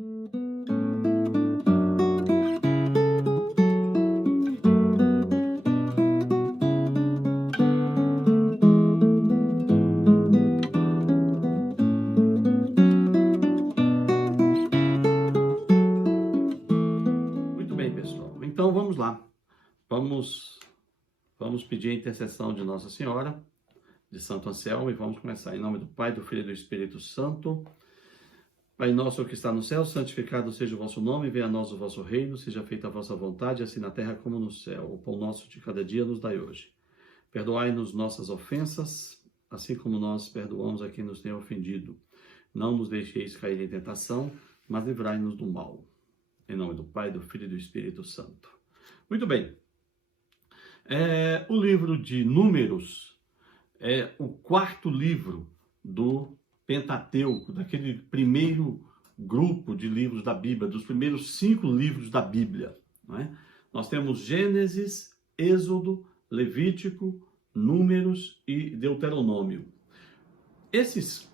Muito bem, pessoal. Então vamos lá. Vamos pedir a intercessão de Nossa Senhora, de Santo Anselmo, e vamos começar. Em nome do Pai, do Filho e do Espírito Santo. Pai nosso que está no céu, santificado seja o vosso nome, venha a nós o vosso reino, seja feita a vossa vontade, assim na terra como no céu. O pão nosso de cada dia nos dai hoje. Perdoai-nos nossas ofensas, assim como nós perdoamos a quem nos tem ofendido. Não nos deixeis cair em tentação, mas livrai-nos do mal. Em nome do Pai, do Filho e do Espírito Santo. Muito bem. O livro de Números é o quarto livro do Pentateuco, daquele primeiro grupo de livros da Bíblia, dos primeiros 5 livros da Bíblia. Não é? Nós temos Gênesis, Êxodo, Levítico, Números e Deuteronômio. Esses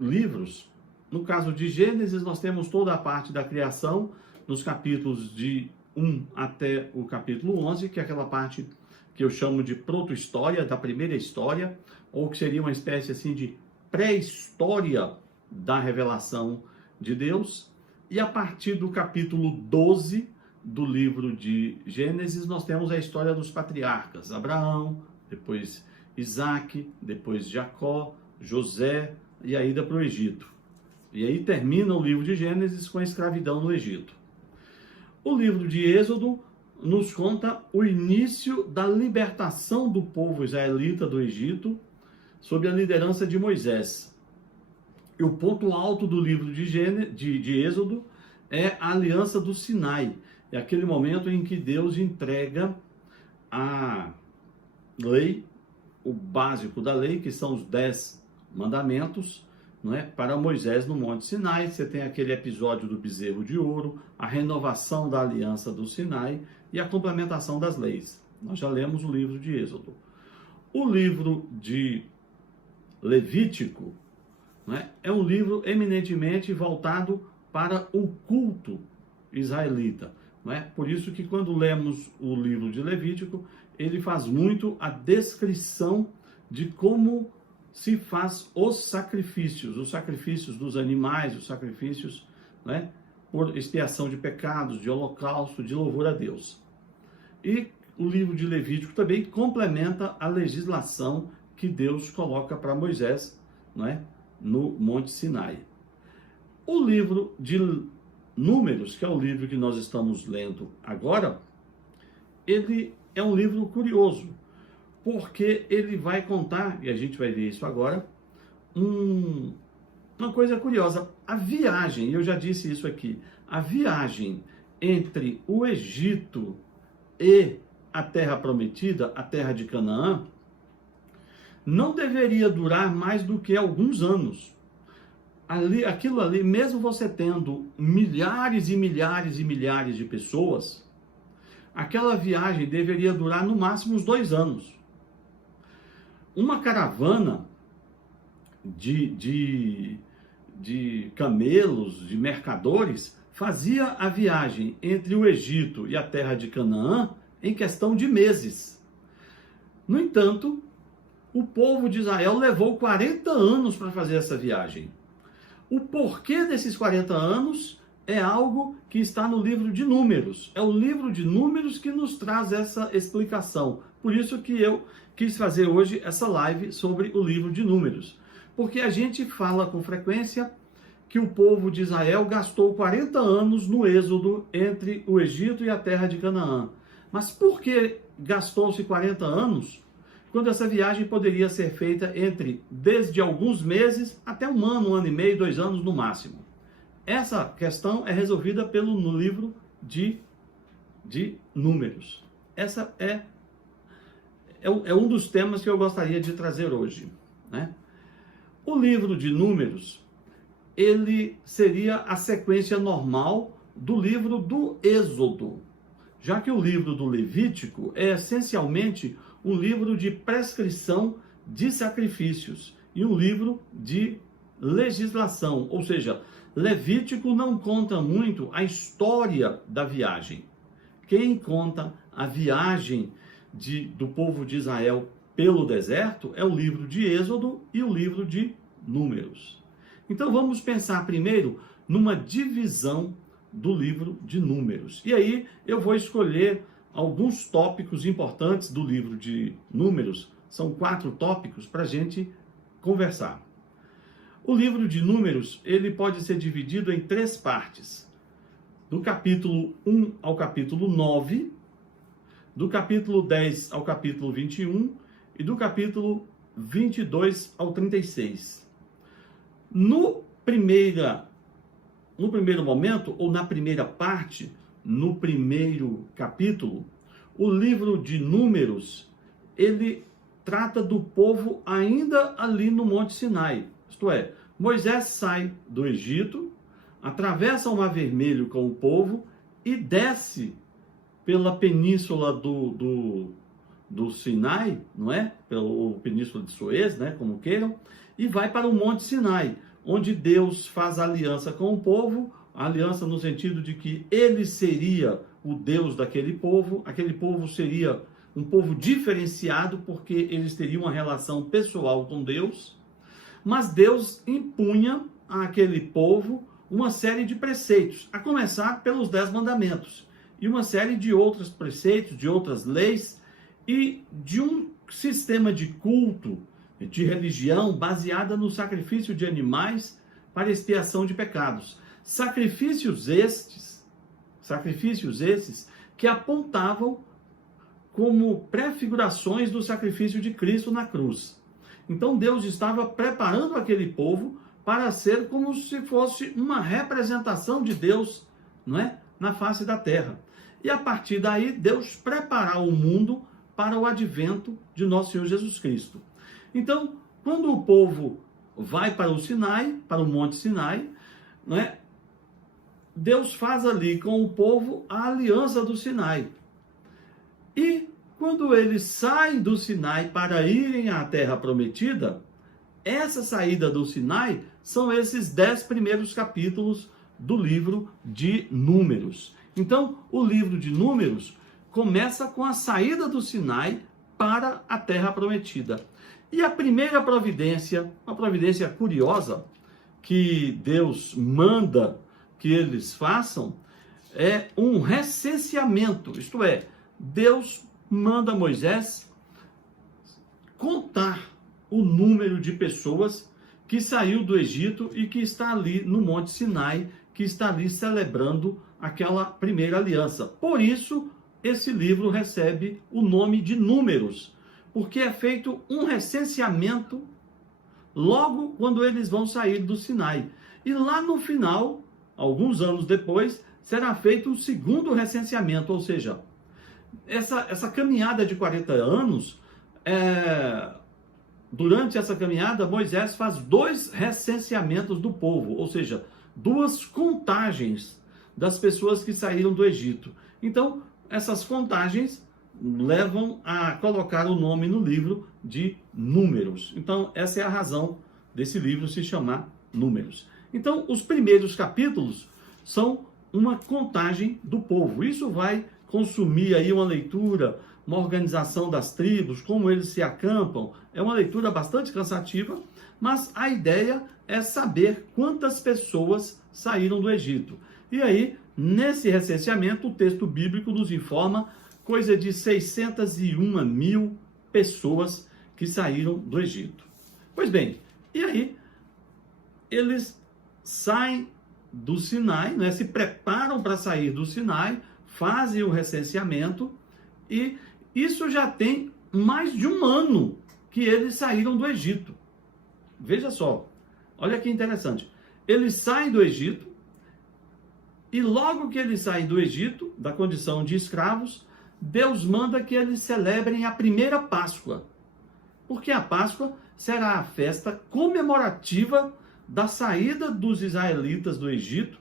livros, no caso de Gênesis, nós temos toda a parte da criação, nos capítulos de 1 até o capítulo 11, que é aquela parte que eu chamo de proto-história, da primeira história, ou que seria uma espécie assim de pré-história da revelação de Deus. E a partir do capítulo 12 do livro de Gênesis, nós temos a história dos patriarcas, Abraão, depois Isaac, depois Jacó, José e a ida para o Egito. E aí termina o livro de Gênesis com a escravidão no Egito. O livro de Êxodo nos conta o início da libertação do povo israelita do Egito, sob a liderança de Moisés. E o ponto alto do livro de Êxodo é a aliança do Sinai. É aquele momento em que Deus entrega a lei, o básico da lei, que são os 10 mandamentos, não é? Para Moisés no Monte Sinai. Você tem aquele episódio do bezerro de ouro, a renovação da aliança do Sinai e a complementação das leis. Nós já lemos o livro de Êxodo. O livro de Levítico, né, é um livro eminentemente voltado para o culto israelita. Não é? Por isso que quando lemos o livro de Levítico, ele faz muito a descrição de como se faz os sacrifícios dos animais, os sacrifícios, né, por expiação de pecados, de holocausto, de louvor a Deus. E o livro de Levítico também complementa a legislação que Deus coloca para Moisés, não é, no Monte Sinai. O livro de Números, que é o livro que nós estamos lendo agora, ele é um livro curioso, porque ele vai contar, e a gente vai ver isso agora, uma coisa curiosa. A viagem, e eu já disse isso aqui, a viagem entre o Egito e a Terra Prometida, a Terra de Canaã, não deveria durar mais do que alguns anos. Aquilo ali, mesmo você tendo milhares e milhares e milhares de pessoas, aquela viagem deveria durar no máximo uns 2 anos. Uma caravana de camelos, de mercadores, fazia a viagem entre o Egito e a terra de Canaã em questão de meses. No entanto, o povo de Israel levou 40 anos para fazer essa viagem. O porquê desses 40 anos é algo que está no livro de Números. É o livro de Números que nos traz essa explicação. Por isso que eu quis fazer hoje essa live sobre o livro de Números. Porque a gente fala com frequência que o povo de Israel gastou 40 anos no êxodo entre o Egito e a terra de Canaã. Mas por que gastou-se 40 anos, quando essa viagem poderia ser feita desde alguns meses até 1 ano, 1 ano e meio, 2 anos no máximo? Essa questão é resolvida no livro de Números. Essa é um dos temas que eu gostaria de trazer hoje, né? O livro de Números, ele seria a sequência normal do livro do Êxodo, já que o livro do Levítico é essencialmente um livro de prescrição de sacrifícios e um livro de legislação, ou seja, Levítico não conta muito a história da viagem. Quem conta a viagem do povo de Israel pelo deserto é o livro de Êxodo e o livro de Números. Então vamos pensar primeiro numa divisão do livro de Números. E aí eu vou escolher alguns tópicos importantes do livro de Números. São 4 tópicos para a gente conversar. O livro de Números, ele pode ser dividido em 3 partes. Do capítulo 1 ao capítulo 9, do capítulo 10 ao capítulo 21 e do capítulo 22 ao 36. No primeiro momento, ou na primeira parte, no primeiro capítulo, o livro de Números, ele trata do povo ainda ali no Monte Sinai. Isto é, Moisés sai do Egito, atravessa o Mar Vermelho com o povo e desce pela península do Sinai, não é? Pela península de Suez, né? Como queiram, e vai para o Monte Sinai, onde Deus faz aliança com o povo, aliança no sentido de que ele seria o Deus daquele povo, aquele povo seria um povo diferenciado, porque eles teriam uma relação pessoal com Deus, mas Deus impunha àquele povo uma série de preceitos, a começar pelos 10 mandamentos, e uma série de outros preceitos, de outras leis, e de um sistema de culto, de religião, baseada no sacrifício de animais para expiação de pecados. Sacrifícios esses que apontavam como prefigurações do sacrifício de Cristo na cruz. Então Deus estava preparando aquele povo para ser como se fosse uma representação de Deus, não é? Na face da terra. E a partir daí, Deus preparar o mundo para o advento de nosso Senhor Jesus Cristo. Então, quando o povo vai para o Sinai, para o Monte Sinai, não é? Deus faz ali com o povo a aliança do Sinai. E quando eles saem do Sinai para irem à Terra Prometida, essa saída do Sinai são esses 10 primeiros capítulos do livro de Números. Então, o livro de Números começa com a saída do Sinai para a Terra Prometida. E a primeira providência, uma providência curiosa, que Deus manda que eles façam, é um recenseamento. Isto é, Deus manda Moisés contar o número de pessoas que saiu do Egito e que está ali no Monte Sinai, que está ali celebrando aquela primeira aliança. Por isso, esse livro recebe o nome de Números, porque é feito um recenseamento logo quando eles vão sair do Sinai. E lá no final, alguns anos depois, será feito um segundo recenseamento, ou seja, essa caminhada de 40 anos, durante essa caminhada, Moisés faz 2 recenseamentos do povo, ou seja, 2 contagens das pessoas que saíram do Egito. Então, essas contagens levam a colocar o nome no livro de Números. Então, essa é a razão desse livro se chamar Números. Então, os primeiros capítulos são uma contagem do povo. Isso vai consumir aí uma leitura, uma organização das tribos, como eles se acampam. É uma leitura bastante cansativa, mas a ideia é saber quantas pessoas saíram do Egito. E aí, nesse recenseamento, o texto bíblico nos informa coisa de 601 mil pessoas que saíram do Egito. Pois bem, e aí eles saem do Sinai, né, se preparam para sair do Sinai, fazem o recenseamento, e isso já tem mais de 1 ano que eles saíram do Egito. Veja só, olha que interessante. Eles saem do Egito, e logo que eles saem do Egito, da condição de escravos, Deus manda que eles celebrem a primeira Páscoa, porque a Páscoa será a festa comemorativa da saída dos israelitas do Egito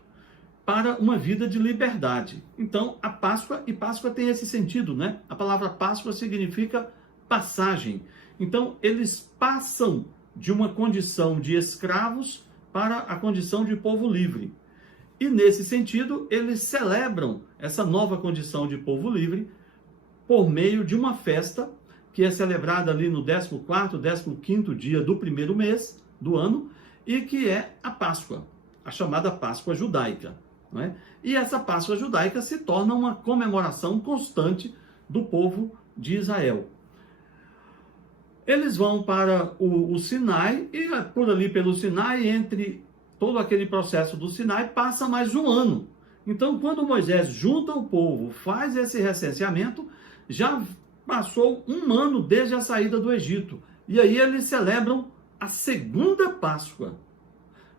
para uma vida de liberdade. Então, a Páscoa, e Páscoa tem esse sentido, né? A palavra Páscoa significa passagem. Então, eles passam de uma condição de escravos para a condição de povo livre. E nesse sentido, eles celebram essa nova condição de povo livre por meio de uma festa que é celebrada ali no 14º, 15º dia do primeiro mês do ano, e que é a Páscoa, a chamada Páscoa judaica. Não é? E essa Páscoa judaica se torna uma comemoração constante do povo de Israel. Eles vão para o Sinai, e por ali pelo Sinai, entre todo aquele processo do Sinai, passa mais um ano. Então, quando Moisés junta o povo, faz esse recenseamento, já passou um ano desde a saída do Egito. E aí eles celebram a segunda Páscoa.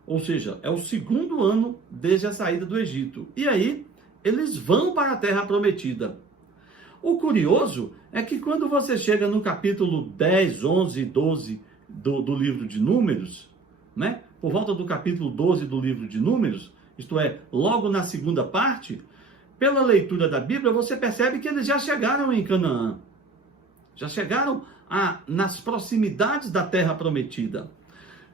Ou seja, é o segundo ano desde a saída do Egito. E aí eles vão para a Terra Prometida. O curioso é que quando você chega no capítulo 10, 11 e 12 do livro de Números, né? Por volta do capítulo 12 do livro de Números, isto é, logo na segunda parte, pela leitura da Bíblia, você percebe que eles já chegaram em Canaã. Já chegaram nas proximidades da Terra Prometida.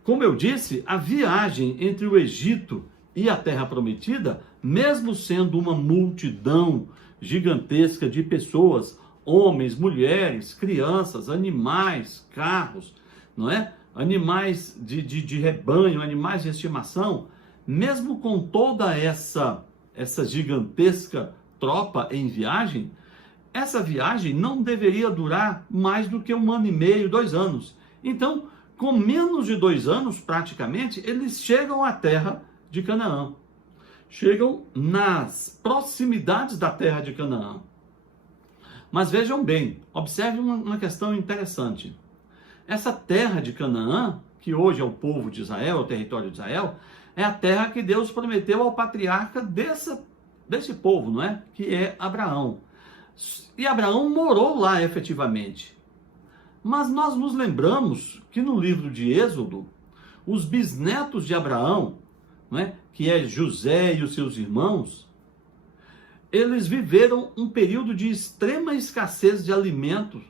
Como eu disse, a viagem entre o Egito e a Terra Prometida, mesmo sendo uma multidão gigantesca de pessoas, homens, mulheres, crianças, animais, carros, não é? Animais de rebanho, animais de estimação, mesmo com toda essa gigantesca tropa em viagem, essa viagem não deveria durar mais do que 1 ano e meio, 2 anos. Então, com menos de 2 anos, praticamente, eles chegam à terra de Canaã. Chegam nas proximidades da terra de Canaã. Mas vejam bem, observe uma questão interessante. Essa terra de Canaã, que hoje é o povo de Israel, é o território de Israel, é a terra que Deus prometeu ao patriarca desse povo, não é? Que é Abraão. E Abraão morou lá efetivamente. Mas nós nos lembramos que no livro de Êxodo, os bisnetos de Abraão, não é? Que é José e os seus irmãos, eles viveram um período de extrema escassez de alimentos,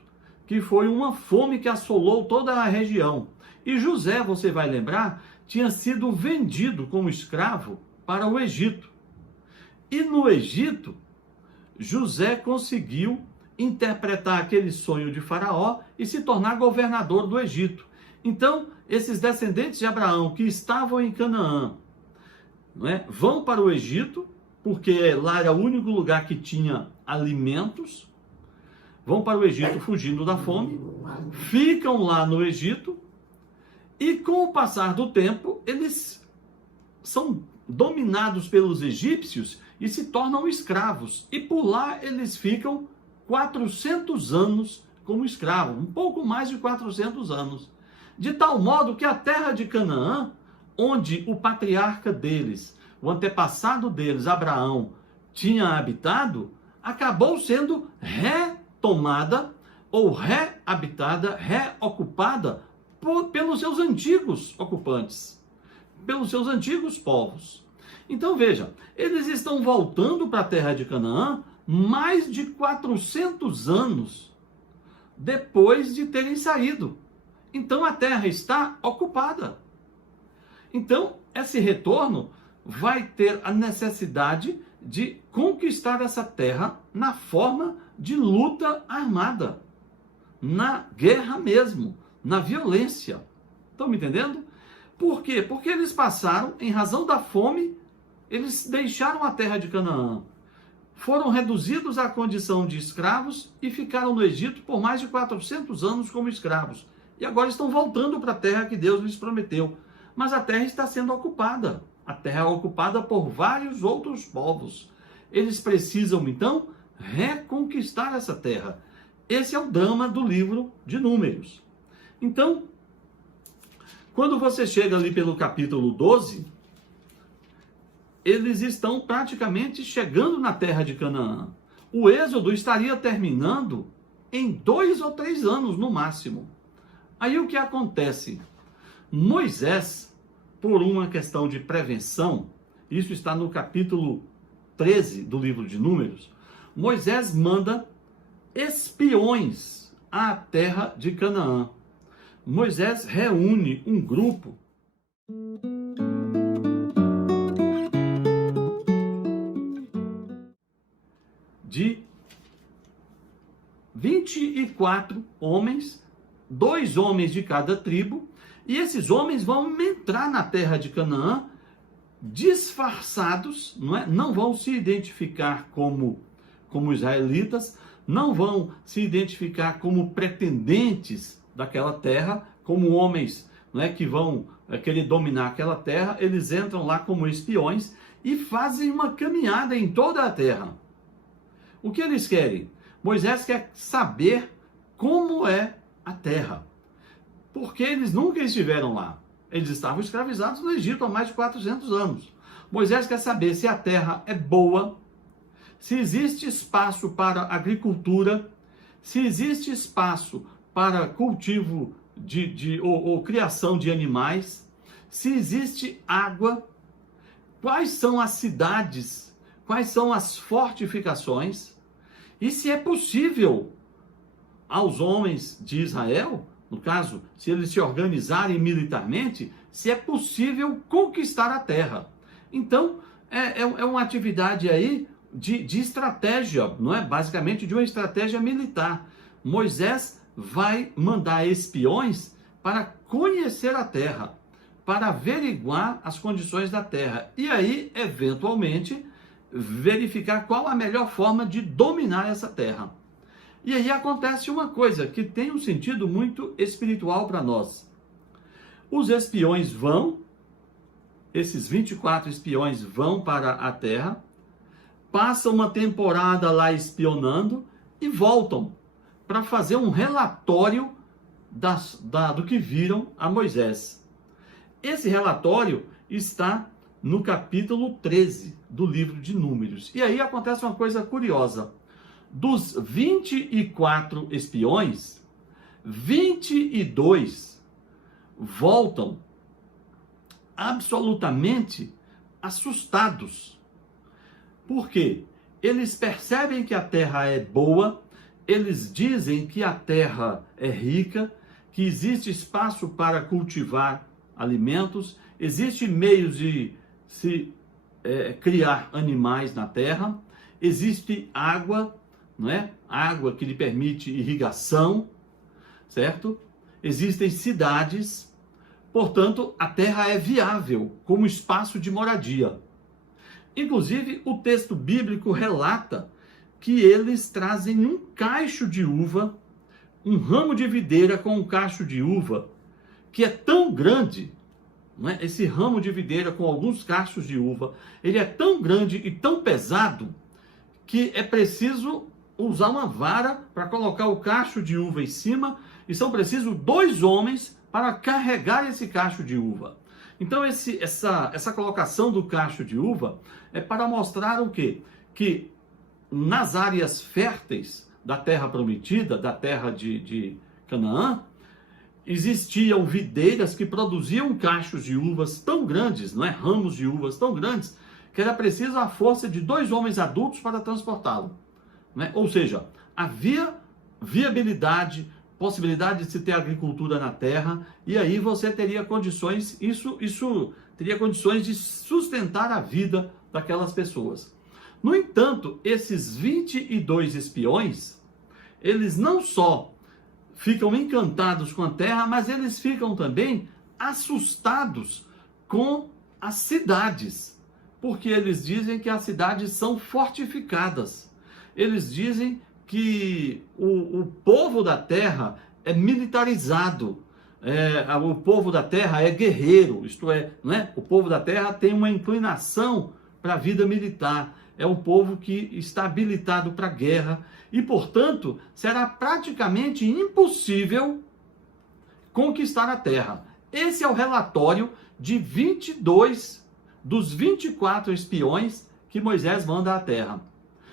que foi uma fome que assolou toda a região. E José, você vai lembrar, tinha sido vendido como escravo para o Egito. E no Egito, José conseguiu interpretar aquele sonho de Faraó e se tornar governador do Egito. Então, esses descendentes de Abraão que estavam em Canaã, não é, vão para o Egito, porque lá era o único lugar que tinha alimentos, vão para o Egito fugindo da fome, ficam lá no Egito, e com o passar do tempo, eles são dominados pelos egípcios e se tornam escravos. E por lá eles ficam 400 anos como escravos, um pouco mais de 400 anos. De tal modo que a terra de Canaã, onde o patriarca deles, o antepassado deles, Abraão, tinha habitado, acabou sendo retomada ou reabitada, reocupada pelos seus antigos ocupantes, pelos seus antigos povos. Então veja, eles estão voltando para a terra de Canaã mais de 400 anos depois de terem saído. Então a terra está ocupada. Então esse retorno vai ter a necessidade de conquistar essa terra na forma de luta armada, na guerra mesmo, na violência. Estão me entendendo? Por quê? Porque eles passaram, em razão da fome, eles deixaram a terra de Canaã, foram reduzidos à condição de escravos e ficaram no Egito por mais de 400 anos como escravos. E agora estão voltando para a terra que Deus lhes prometeu. Mas a terra está sendo ocupada. A terra é ocupada por vários outros povos. Eles precisam, então, reconquistar essa terra. Esse é o drama do livro de Números. Então, quando você chega ali pelo capítulo 12, eles estão praticamente chegando na terra de Canaã. O êxodo estaria terminando em 2 ou 3 anos no máximo. Aí o que acontece? Moisés, por uma questão de prevenção, isso está no capítulo 13 do livro de Números, Moisés manda espiões à terra de Canaã. Moisés reúne um grupo de 24 homens, 2 homens de cada tribo, e esses homens vão entrar na terra de Canaã disfarçados, não vão se identificar como israelitas, não vão se identificar como pretendentes daquela terra, como homens que vão querer dominar aquela terra. Eles entram lá como espiões e fazem uma caminhada em toda a terra. O que eles querem? Moisés quer saber como é a terra, porque eles nunca estiveram lá. Eles estavam escravizados no Egito há mais de 400 anos. Moisés quer saber se a terra é boa, se existe espaço para agricultura, se existe espaço para cultivo ou criação de animais, se existe água, quais são as cidades, quais são as fortificações, e se é possível aos homens de Israel, no caso, se eles se organizarem militarmente, se é possível conquistar a terra. Então, é uma atividade aí de estratégia, não é? Basicamente de uma estratégia militar. Moisés vai mandar espiões para conhecer a terra, para averiguar as condições da terra e aí, eventualmente, verificar qual a melhor forma de dominar essa terra. E aí acontece uma coisa que tem um sentido muito espiritual para nós. Os espiões esses 24 espiões vão para a terra, passam uma temporada lá espionando e voltam para fazer um relatório do que viram a Moisés. Esse relatório está no capítulo 13 do livro de Números. E aí acontece uma coisa curiosa. Dos 24 espiões, 22 voltam absolutamente assustados. Por quê? Eles percebem que a terra é boa, eles dizem que a terra é rica, que existe espaço para cultivar alimentos, existe meios de se criar animais na terra, existe água, não é? Água que lhe permite irrigação, certo? Existem cidades, portanto, a terra é viável como espaço de moradia. Inclusive, o texto bíblico relata que eles trazem um cacho de uva, um ramo de videira com um cacho de uva, que é tão grande, não é? Esse ramo de videira com alguns cachos de uva, ele é tão grande e tão pesado que é preciso usar uma vara para colocar o cacho de uva em cima, e são precisos 2 homens para carregar esse cacho de uva. Então essa colocação do cacho de uva é para mostrar o quê? Que nas áreas férteis da terra prometida, da terra de Canaã, existiam videiras que produziam cachos de uvas tão grandes, não é? Ramos de uvas tão grandes, que era preciso a força de 2 homens adultos para transportá-lo. Né? Ou seja, havia viabilidade, possibilidade de se ter agricultura na terra, e aí você teria condições, isso teria condições de sustentar a vida daquelas pessoas. No entanto, esses 22 espiões, eles não só ficam encantados com a terra, mas eles ficam também assustados com as cidades, porque eles dizem que as cidades são fortificadas. Eles dizem que o povo da terra é militarizado, o povo da terra é guerreiro, isto é, não é? O povo da terra tem uma inclinação para a vida militar, é um povo que está habilitado para a guerra e, portanto, será praticamente impossível conquistar a terra. Esse é o relatório de 22 dos 24 espiões que Moisés manda à terra.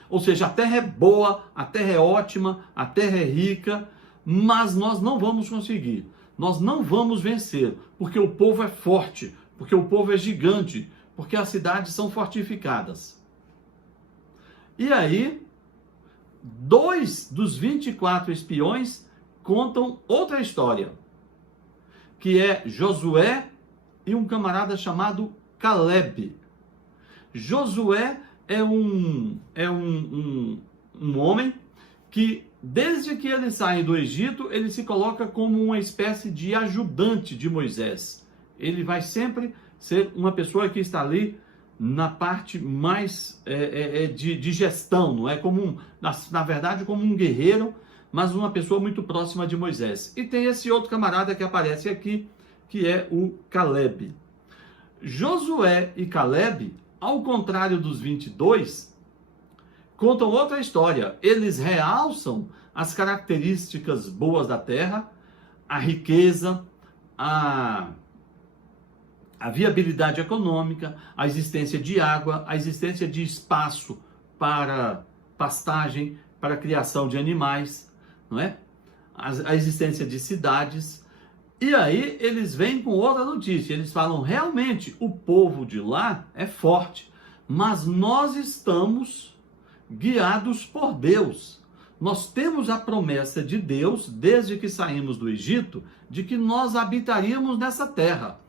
Ou seja, a terra é boa, a terra é ótima, a terra é rica, mas nós não vamos conseguir, nós não vamos vencer, porque o povo é forte, porque o povo é gigante, porque as cidades são fortificadas. E aí, 2 dos 24 espiões contam outra história, que é Josué e um camarada chamado Caleb. Josué é um um homem que, desde que eles saem do Egito, ele se coloca como uma espécie de ajudante de Moisés. Ele vai sempre ser uma pessoa que está ali na parte mais de gestão, não é? Na verdade, como um guerreiro, mas uma pessoa muito próxima de Moisés. E tem esse outro camarada que aparece aqui, que é o Caleb. Josué e Caleb, ao contrário dos 22, contam outra história. Eles realçam as características boas da terra, a riqueza, a viabilidade econômica, a existência de água, a existência de espaço para pastagem, para criação de animais, não é? A existência de cidades. E aí eles vêm com outra notícia. Eles falam, realmente, o povo de lá é forte, mas nós estamos guiados por Deus. Nós temos a promessa de Deus, desde que saímos do Egito, de que nós habitaríamos nessa terra.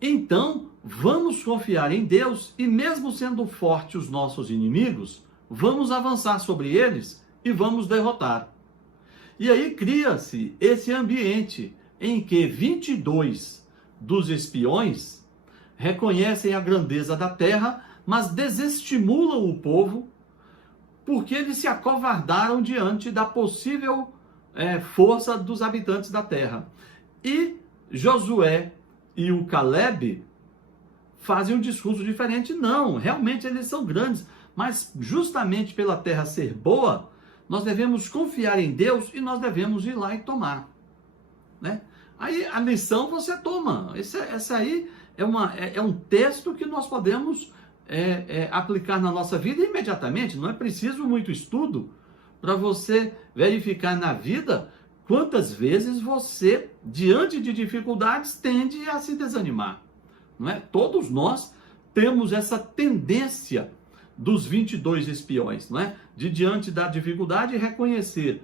Então, vamos confiar em Deus e, mesmo sendo fortes os nossos inimigos, vamos avançar sobre eles e vamos derrotar. E aí cria-se esse ambiente em que 22 dos espiões reconhecem a grandeza da terra, mas desestimulam o povo porque eles se acovardaram diante da possível força dos habitantes da terra. E Josué e o Caleb fazem um discurso diferente. Não, realmente eles são grandes, mas justamente pela terra ser boa, nós devemos confiar em Deus e nós devemos ir lá e tomar, né? Aí a lição você toma. Essa aí é um texto que nós podemos aplicar na nossa vida imediatamente. Não é preciso muito estudo para você verificar na vida quantas vezes você, diante de dificuldades, tende a se desanimar, não é? Todos nós temos essa tendência dos 22 espiões, não é? De, diante da dificuldade, reconhecer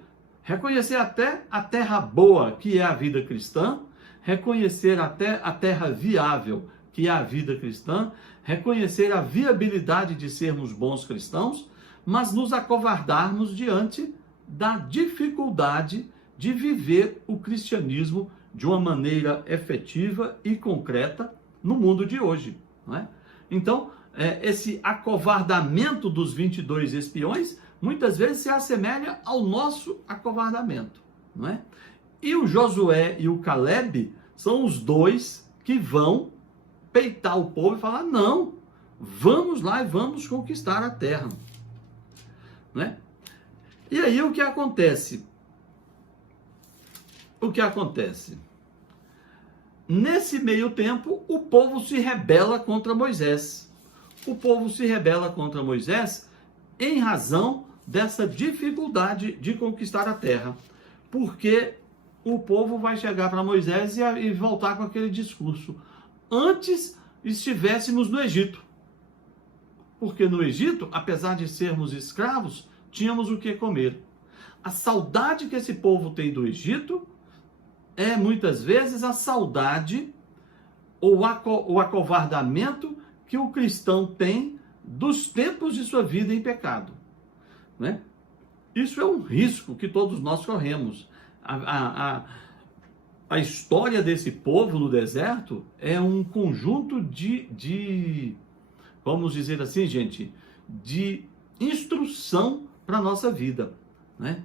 até a terra boa, que é a vida cristã, reconhecer até a terra viável, que é a vida cristã, reconhecer a viabilidade de sermos bons cristãos, mas nos acovardarmos diante da dificuldade de viver o cristianismo de uma maneira efetiva e concreta no mundo de hoje, não é? Então, esse acovardamento dos 22 espiões muitas vezes se assemelha ao nosso acovardamento, não é? E o Josué e o Caleb são os dois que vão peitar o povo e falar, não, vamos lá e vamos conquistar a terra, não é? E aí o que acontece? O que acontece? Nesse meio tempo, o povo se rebela contra Moisés. O povo se rebela contra Moisés em razão dessa dificuldade de conquistar a terra. Porque o povo vai chegar para Moisés e voltar com aquele discurso. Antes estivéssemos no Egito. Porque no Egito, apesar de sermos escravos, tínhamos o que comer. A saudade que esse povo tem do Egito é muitas vezes a saudade ou o acovardamento que o cristão tem dos tempos de sua vida em pecado, né? Isso é um risco que todos nós corremos. A história desse povo no deserto é um conjunto vamos dizer assim, gente, de instrução para a nossa vida, né?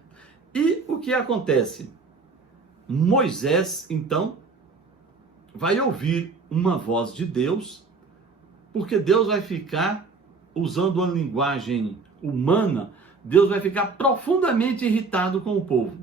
E o que acontece? Moisés, então, vai ouvir uma voz de Deus, porque Deus vai ficar, usando uma linguagem humana, Deus vai ficar profundamente irritado com o povo.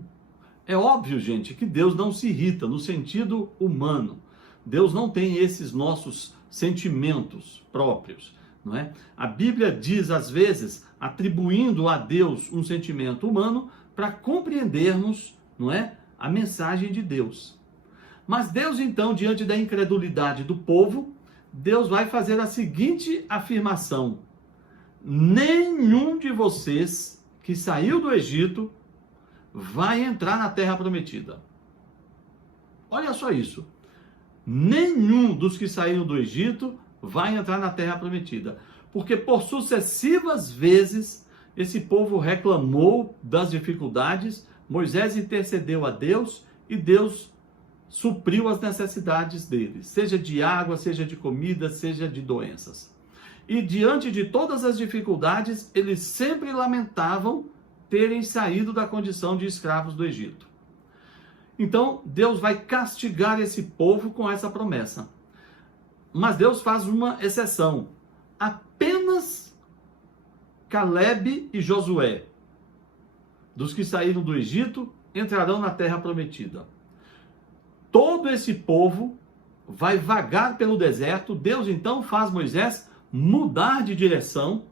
É óbvio, gente, que Deus não se irrita no sentido humano. Deus não tem esses nossos sentimentos próprios, não é? A Bíblia diz, às vezes, atribuindo a Deus um sentimento humano para compreendermos, não é, a mensagem de Deus. Mas Deus, então, diante da incredulidade do povo, Deus vai fazer a seguinte afirmação: nenhum de vocês que saiu do Egito vai entrar na terra prometida. Olha só isso. Nenhum dos que saíram do Egito vai entrar na terra prometida. Porque por sucessivas vezes esse povo reclamou das dificuldades, Moisés intercedeu a Deus e Deus supriu as necessidades deles, seja de água, seja de comida, seja de doenças. E diante de todas as dificuldades, eles sempre lamentavam terem saído da condição de escravos do Egito. Então, Deus vai castigar esse povo com essa promessa. Mas Deus faz uma exceção. Apenas Calebe e Josué, dos que saíram do Egito, entrarão na terra prometida. Todo esse povo vai vagar pelo deserto. Deus então faz Moisés mudar de direção.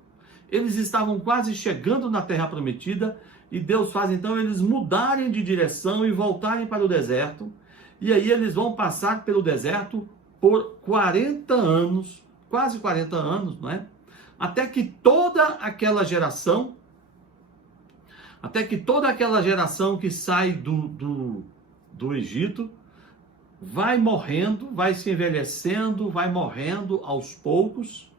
Eles estavam quase chegando na terra prometida e Deus faz então eles mudarem de direção e voltarem para o deserto. E aí eles vão passar pelo deserto por 40 anos, quase 40 anos, não é? Até que toda aquela geração que sai do Egito vai morrendo, vai se envelhecendo, vai morrendo aos poucos,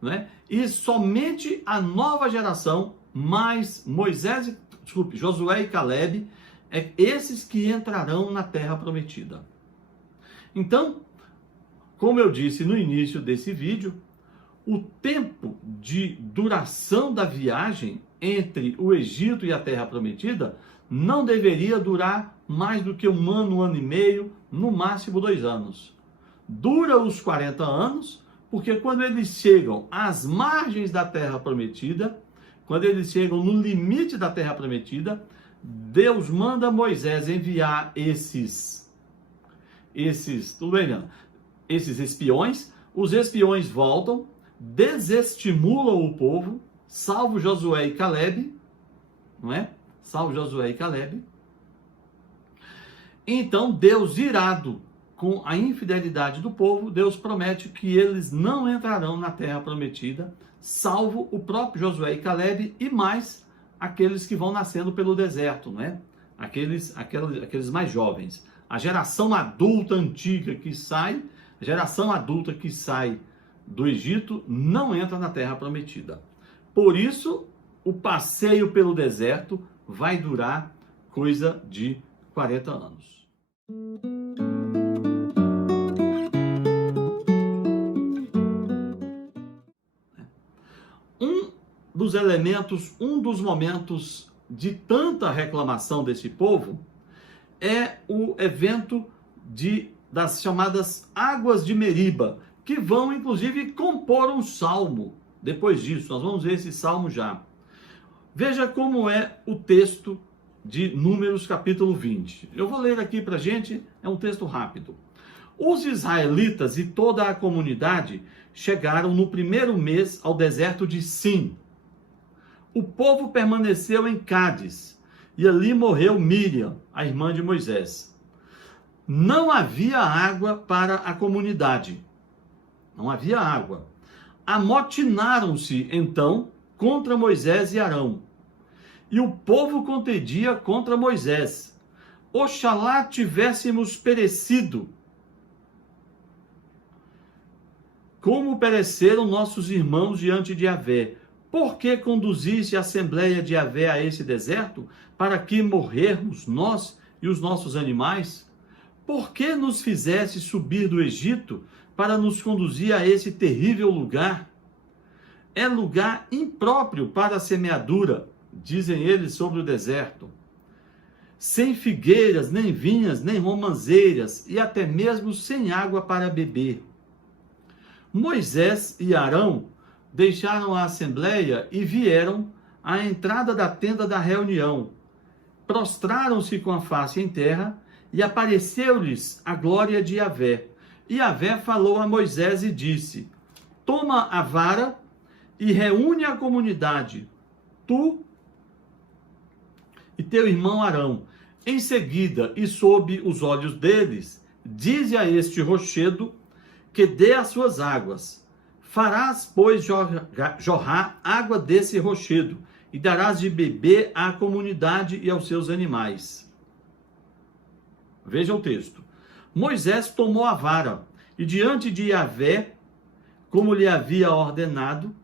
né? E somente a nova geração, mais Josué e Calebe, esses que entrarão na terra prometida. Então, como eu disse no início desse vídeo, o tempo de duração da viagem entre o Egito e a terra prometida não deveria durar mais do que 1 ano, 1 ano e meio, no máximo 2 anos. Dura os 40 anos, porque quando eles chegam às margens da terra prometida, quando eles chegam no limite da terra prometida, Deus manda Moisés enviar esses espiões. Os espiões voltam, desestimulam o povo, salvo Josué e Calebe, não é? Salvo Josué e Calebe. Então Deus, irado com a infidelidade do povo, Deus promete que eles não entrarão na terra prometida, salvo o próprio Josué e Calebe e mais aqueles que vão nascendo pelo deserto, não é? Aqueles mais jovens. A geração adulta antiga que sai, a geração adulta que sai do Egito não entra na terra prometida. Por isso, o passeio pelo deserto vai durar coisa de 40 anos. Um dos momentos de tanta reclamação desse povo é o evento das chamadas Águas de Meriba, que vão inclusive compor um salmo. Depois disso, nós vamos ver esse salmo já. Veja como é o texto de Números capítulo 20. Eu vou ler aqui para a gente, é um texto rápido. Os israelitas e toda a comunidade chegaram no 1º mês ao deserto de Sim. O povo permaneceu em Cádiz, e ali morreu Míriam, a irmã de Moisés. Não havia água para a comunidade. Não havia água. Amotinaram-se, então, contra Moisés e Arão. E o povo contendia contra Moisés. Oxalá tivéssemos perecido, como pereceram nossos irmãos diante de Yahvé. Por que conduziste a assembleia de Yahvé a esse deserto, para que morrermos nós e os nossos animais? Por que nos fizeste subir do Egito para nos conduzir a esse terrível lugar? É lugar impróprio para a semeadura, dizem eles sobre o deserto. Sem figueiras, nem vinhas, nem romãzeiras, e até mesmo sem água para beber. Moisés e Arão deixaram a assembleia e vieram à entrada da tenda da reunião. Prostraram-se com a face em terra e apareceu-lhes a glória de Yahvé. E Yahvé falou a Moisés e disse: toma a vara e reúne a comunidade, tu e teu irmão Arão. Em seguida, e sob os olhos deles, dize a este rochedo que dê as suas águas. Farás, pois, jorrar água desse rochedo, e darás de beber à comunidade e aos seus animais. Veja o texto. Moisés tomou a vara, e diante de Yahvé, como lhe havia ordenado,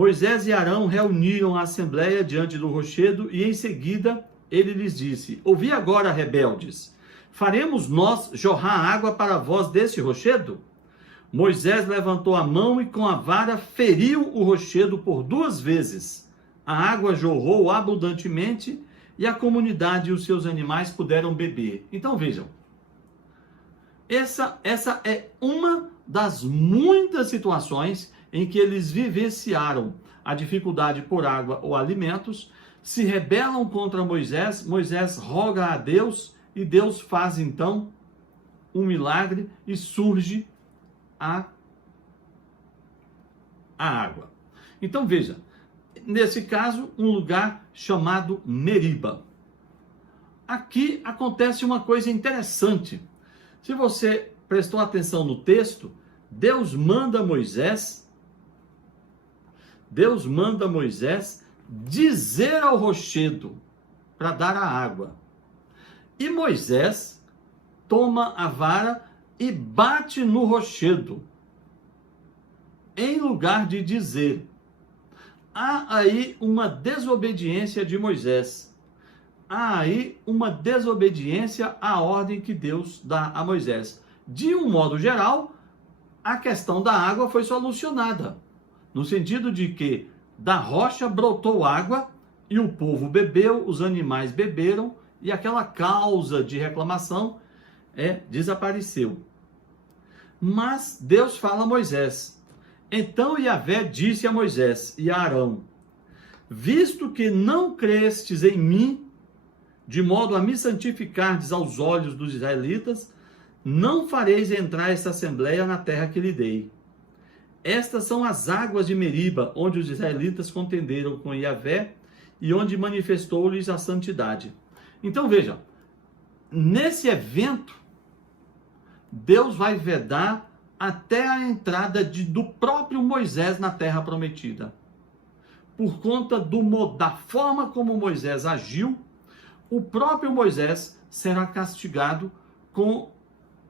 Moisés e Arão reuniram a assembleia diante do rochedo e em seguida ele lhes disse: ouvi agora, rebeldes, faremos nós jorrar água para vós desse rochedo? Moisés levantou a mão e com a vara feriu o rochedo por 2 vezes. A água jorrou abundantemente e a comunidade e os seus animais puderam beber. Então vejam, essa é uma das muitas situações em que eles vivenciaram a dificuldade por água ou alimentos, se rebelam contra Moisés, Moisés roga a Deus e Deus faz então um milagre e surge a água. Então veja, nesse caso, um lugar chamado Meriba. Aqui acontece uma coisa interessante. Se você prestou atenção no texto, Deus manda Moisés dizer ao rochedo para dar a água. E Moisés toma a vara e bate no rochedo, em lugar de dizer. Há aí uma desobediência de Moisés. Há aí uma desobediência à ordem que Deus dá a Moisés. De um modo geral, a questão da água foi solucionada, no sentido de que da rocha brotou água e o povo bebeu, os animais beberam e aquela causa de reclamação desapareceu. Mas Deus fala a Moisés. Então Yahvé disse a Moisés e a Arão: visto que não crestes em mim, de modo a me santificardes aos olhos dos israelitas, não fareis entrar esta assembleia na terra que lhe dei. Estas são as águas de Meriba, onde os israelitas contenderam com Yahvé e onde manifestou-lhes a santidade. Então veja, nesse evento, Deus vai vedar até a entrada do próprio Moisés na terra prometida. Por conta da forma como Moisés agiu, o próprio Moisés será castigado com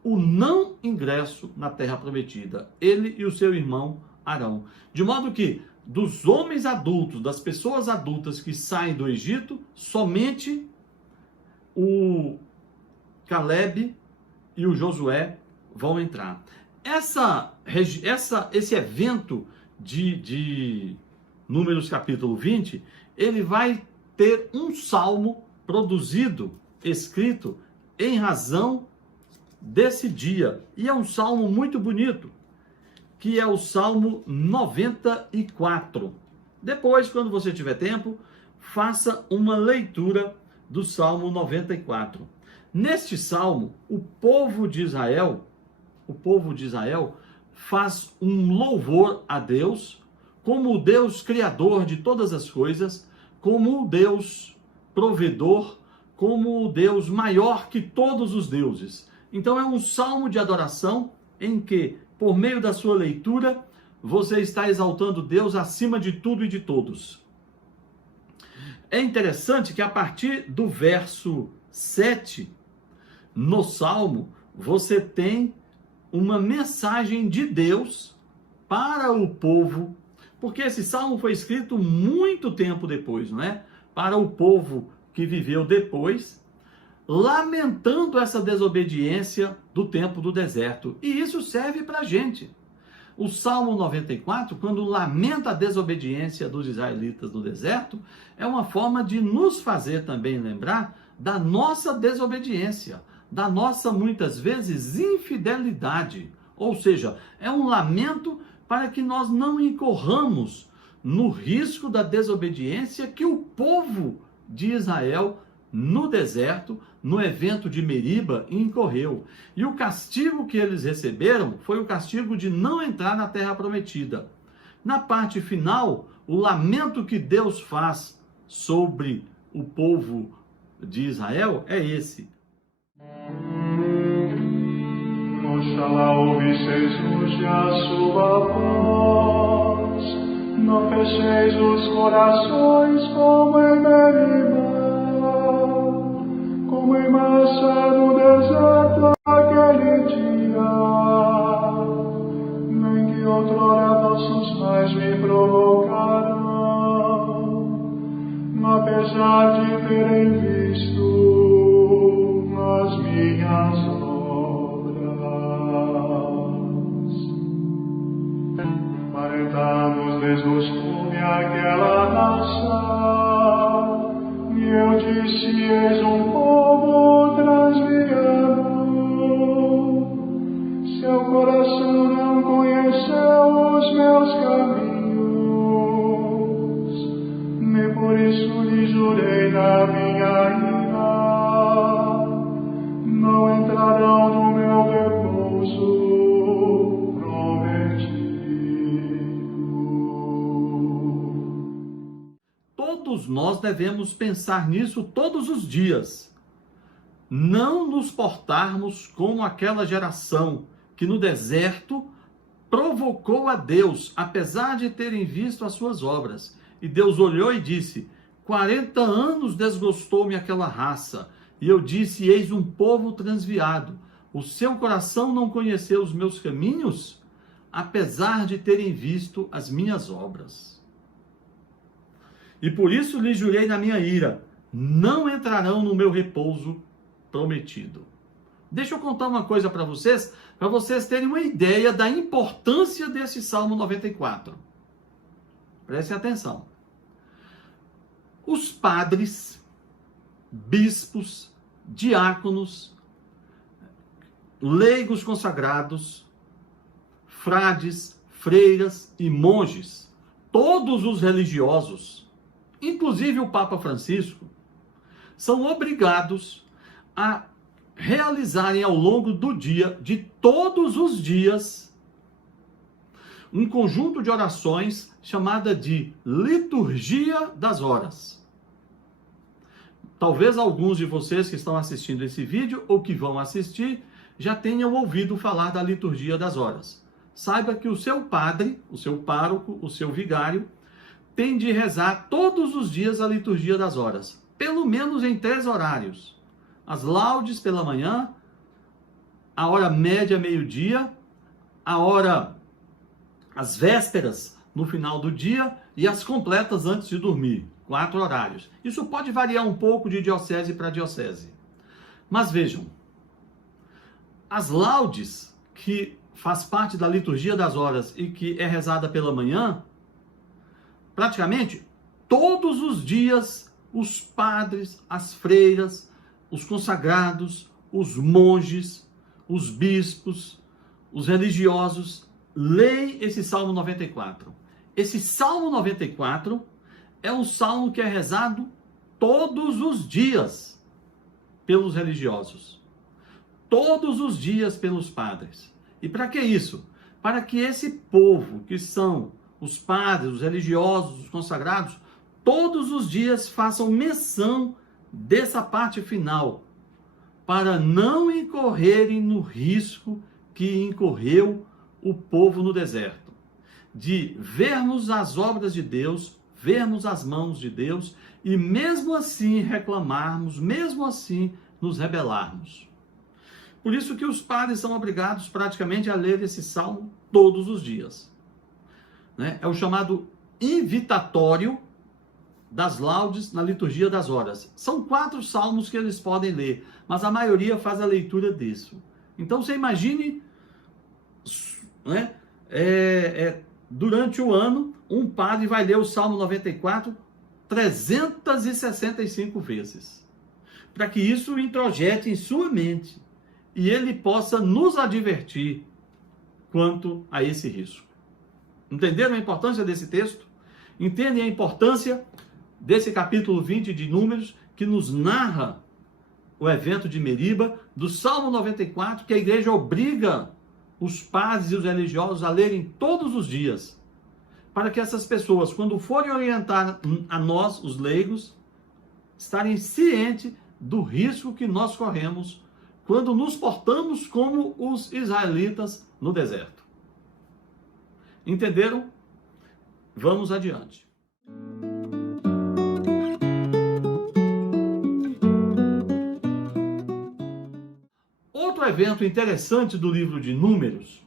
o não ingresso na terra prometida, ele e o seu irmão Arão. De modo que, dos homens adultos, das pessoas adultas que saem do Egito, somente o Caleb e o Josué vão entrar. Esse evento de Números capítulo 20, ele vai ter um salmo produzido, escrito, em razão desse dia. E é um salmo muito bonito, que é o Salmo 94. Depois, quando você tiver tempo, faça uma leitura do Salmo 94. Neste salmo, o povo de Israel faz um louvor a Deus, como o Deus criador de todas as coisas, como o Deus provedor, como o Deus maior que todos os deuses. Então é um salmo de adoração em que, por meio da sua leitura, você está exaltando Deus acima de tudo e de todos. É interessante que a partir do verso 7, no salmo, você tem uma mensagem de Deus para o povo, porque esse salmo foi escrito muito tempo depois, não é? Para o povo que viveu depois, lamentando essa desobediência do tempo do deserto. E isso serve para a gente. O Salmo 94, quando lamenta a desobediência dos israelitas no deserto, é uma forma de nos fazer também lembrar da nossa desobediência, da nossa, muitas vezes, infidelidade. Ou seja, é um lamento para que nós não incorramos no risco da desobediência que o povo de Israel, no deserto, no evento de Meriba, incorreu. E o castigo que eles receberam foi o castigo de não entrar na terra prometida. Na parte final, o lamento que Deus faz sobre o povo de Israel é esse. Oxalá ouvisseis hoje a sua voz, não fecheis os corações como em Meriba, como em Massa no deserto aquele dia, nem que outrora vossos pais me provocaram. sobre aquela nação. E eu disse: eis um povo transviado. Seu coração não conheceu os meus caminhos, nem por isso lhe jurei na minha ira. Não entrarão no meu repouso prometido. Todos nós devemos pensar nisso todos os dias. Não nos portarmos como aquela geração que no deserto provocou a Deus, apesar de terem visto as suas obras. E Deus olhou e disse: 40 anos desgostou-me aquela raça. E eu disse: eis um povo transviado. O seu coração não conheceu os meus caminhos, apesar de terem visto as minhas obras. E por isso lhe jurei na minha ira: não entrarão no meu repouso prometido. Deixa eu contar uma coisa para vocês terem uma ideia da importância desse Salmo 94. Prestem atenção. Os padres, bispos, diáconos, leigos consagrados, frades, freiras e monges, todos os religiosos, inclusive o Papa Francisco, são obrigados a realizarem ao longo do dia, de todos os dias, um conjunto de orações chamada de liturgia das horas. Talvez alguns de vocês que estão assistindo esse vídeo ou que vão assistir já tenham ouvido falar da liturgia das horas. Saiba que o seu padre, o seu pároco, o seu vigário tem de rezar todos os dias a liturgia das horas, pelo menos em 3 horários. As laudes pela manhã, a hora média meio-dia, as vésperas no final do dia e as completas antes de dormir, 4 horários. Isso pode variar um pouco de diocese para diocese. Mas vejam, as laudes, que faz parte da liturgia das horas e que é rezada pela manhã, praticamente todos os dias os padres, as freiras, os consagrados, os monges, os bispos, os religiosos, leem esse Salmo 94. Esse Salmo 94 é um salmo que é rezado todos os dias pelos religiosos, todos os dias pelos padres. E para que isso? Para que esse povo, que são os padres, os religiosos, os consagrados, todos os dias façam menção dessa parte final, para não incorrerem no risco que incorreu o povo no deserto, de vermos as obras de Deus, vermos as mãos de Deus e mesmo assim reclamarmos, mesmo assim nos rebelarmos. Por isso que os padres são obrigados praticamente a ler esse salmo todos os dias. É o chamado invitatório das laudes na liturgia das horas. São 4 salmos que eles podem ler, mas a maioria faz a leitura disso. Então você imagine, durante o ano, um padre vai ler o Salmo 94 365 vezes, para que isso introjete em sua mente e ele possa nos advertir quanto a esse risco. Entenderam a importância desse texto? Entendem a importância desse capítulo 20 de Números, que nos narra o evento de Meriba, do Salmo 94, que a igreja obriga os padres e os religiosos a lerem todos os dias, para que essas pessoas, quando forem orientar a nós, os leigos, estarem cientes do risco que nós corremos quando nos portamos como os israelitas no deserto. Entenderam? Vamos adiante. Outro evento interessante do livro de Números,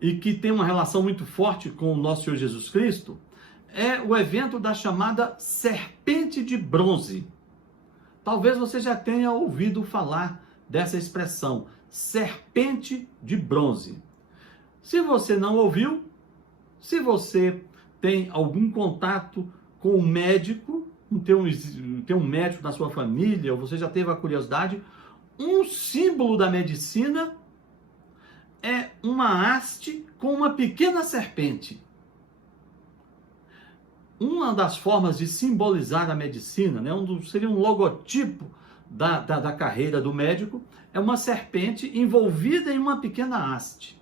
e que tem uma relação muito forte com o nosso Senhor Jesus Cristo, é o evento da chamada serpente de bronze. Talvez você já tenha ouvido falar dessa expressão, serpente de bronze. Se você não ouviu, se você tem algum contato com o médico, tem um médico na sua família, ou você já teve a curiosidade, um símbolo da medicina é uma haste com uma pequena serpente. Uma das formas de simbolizar a medicina, né, seria um logotipo da carreira do médico, é uma serpente envolvida em uma pequena haste.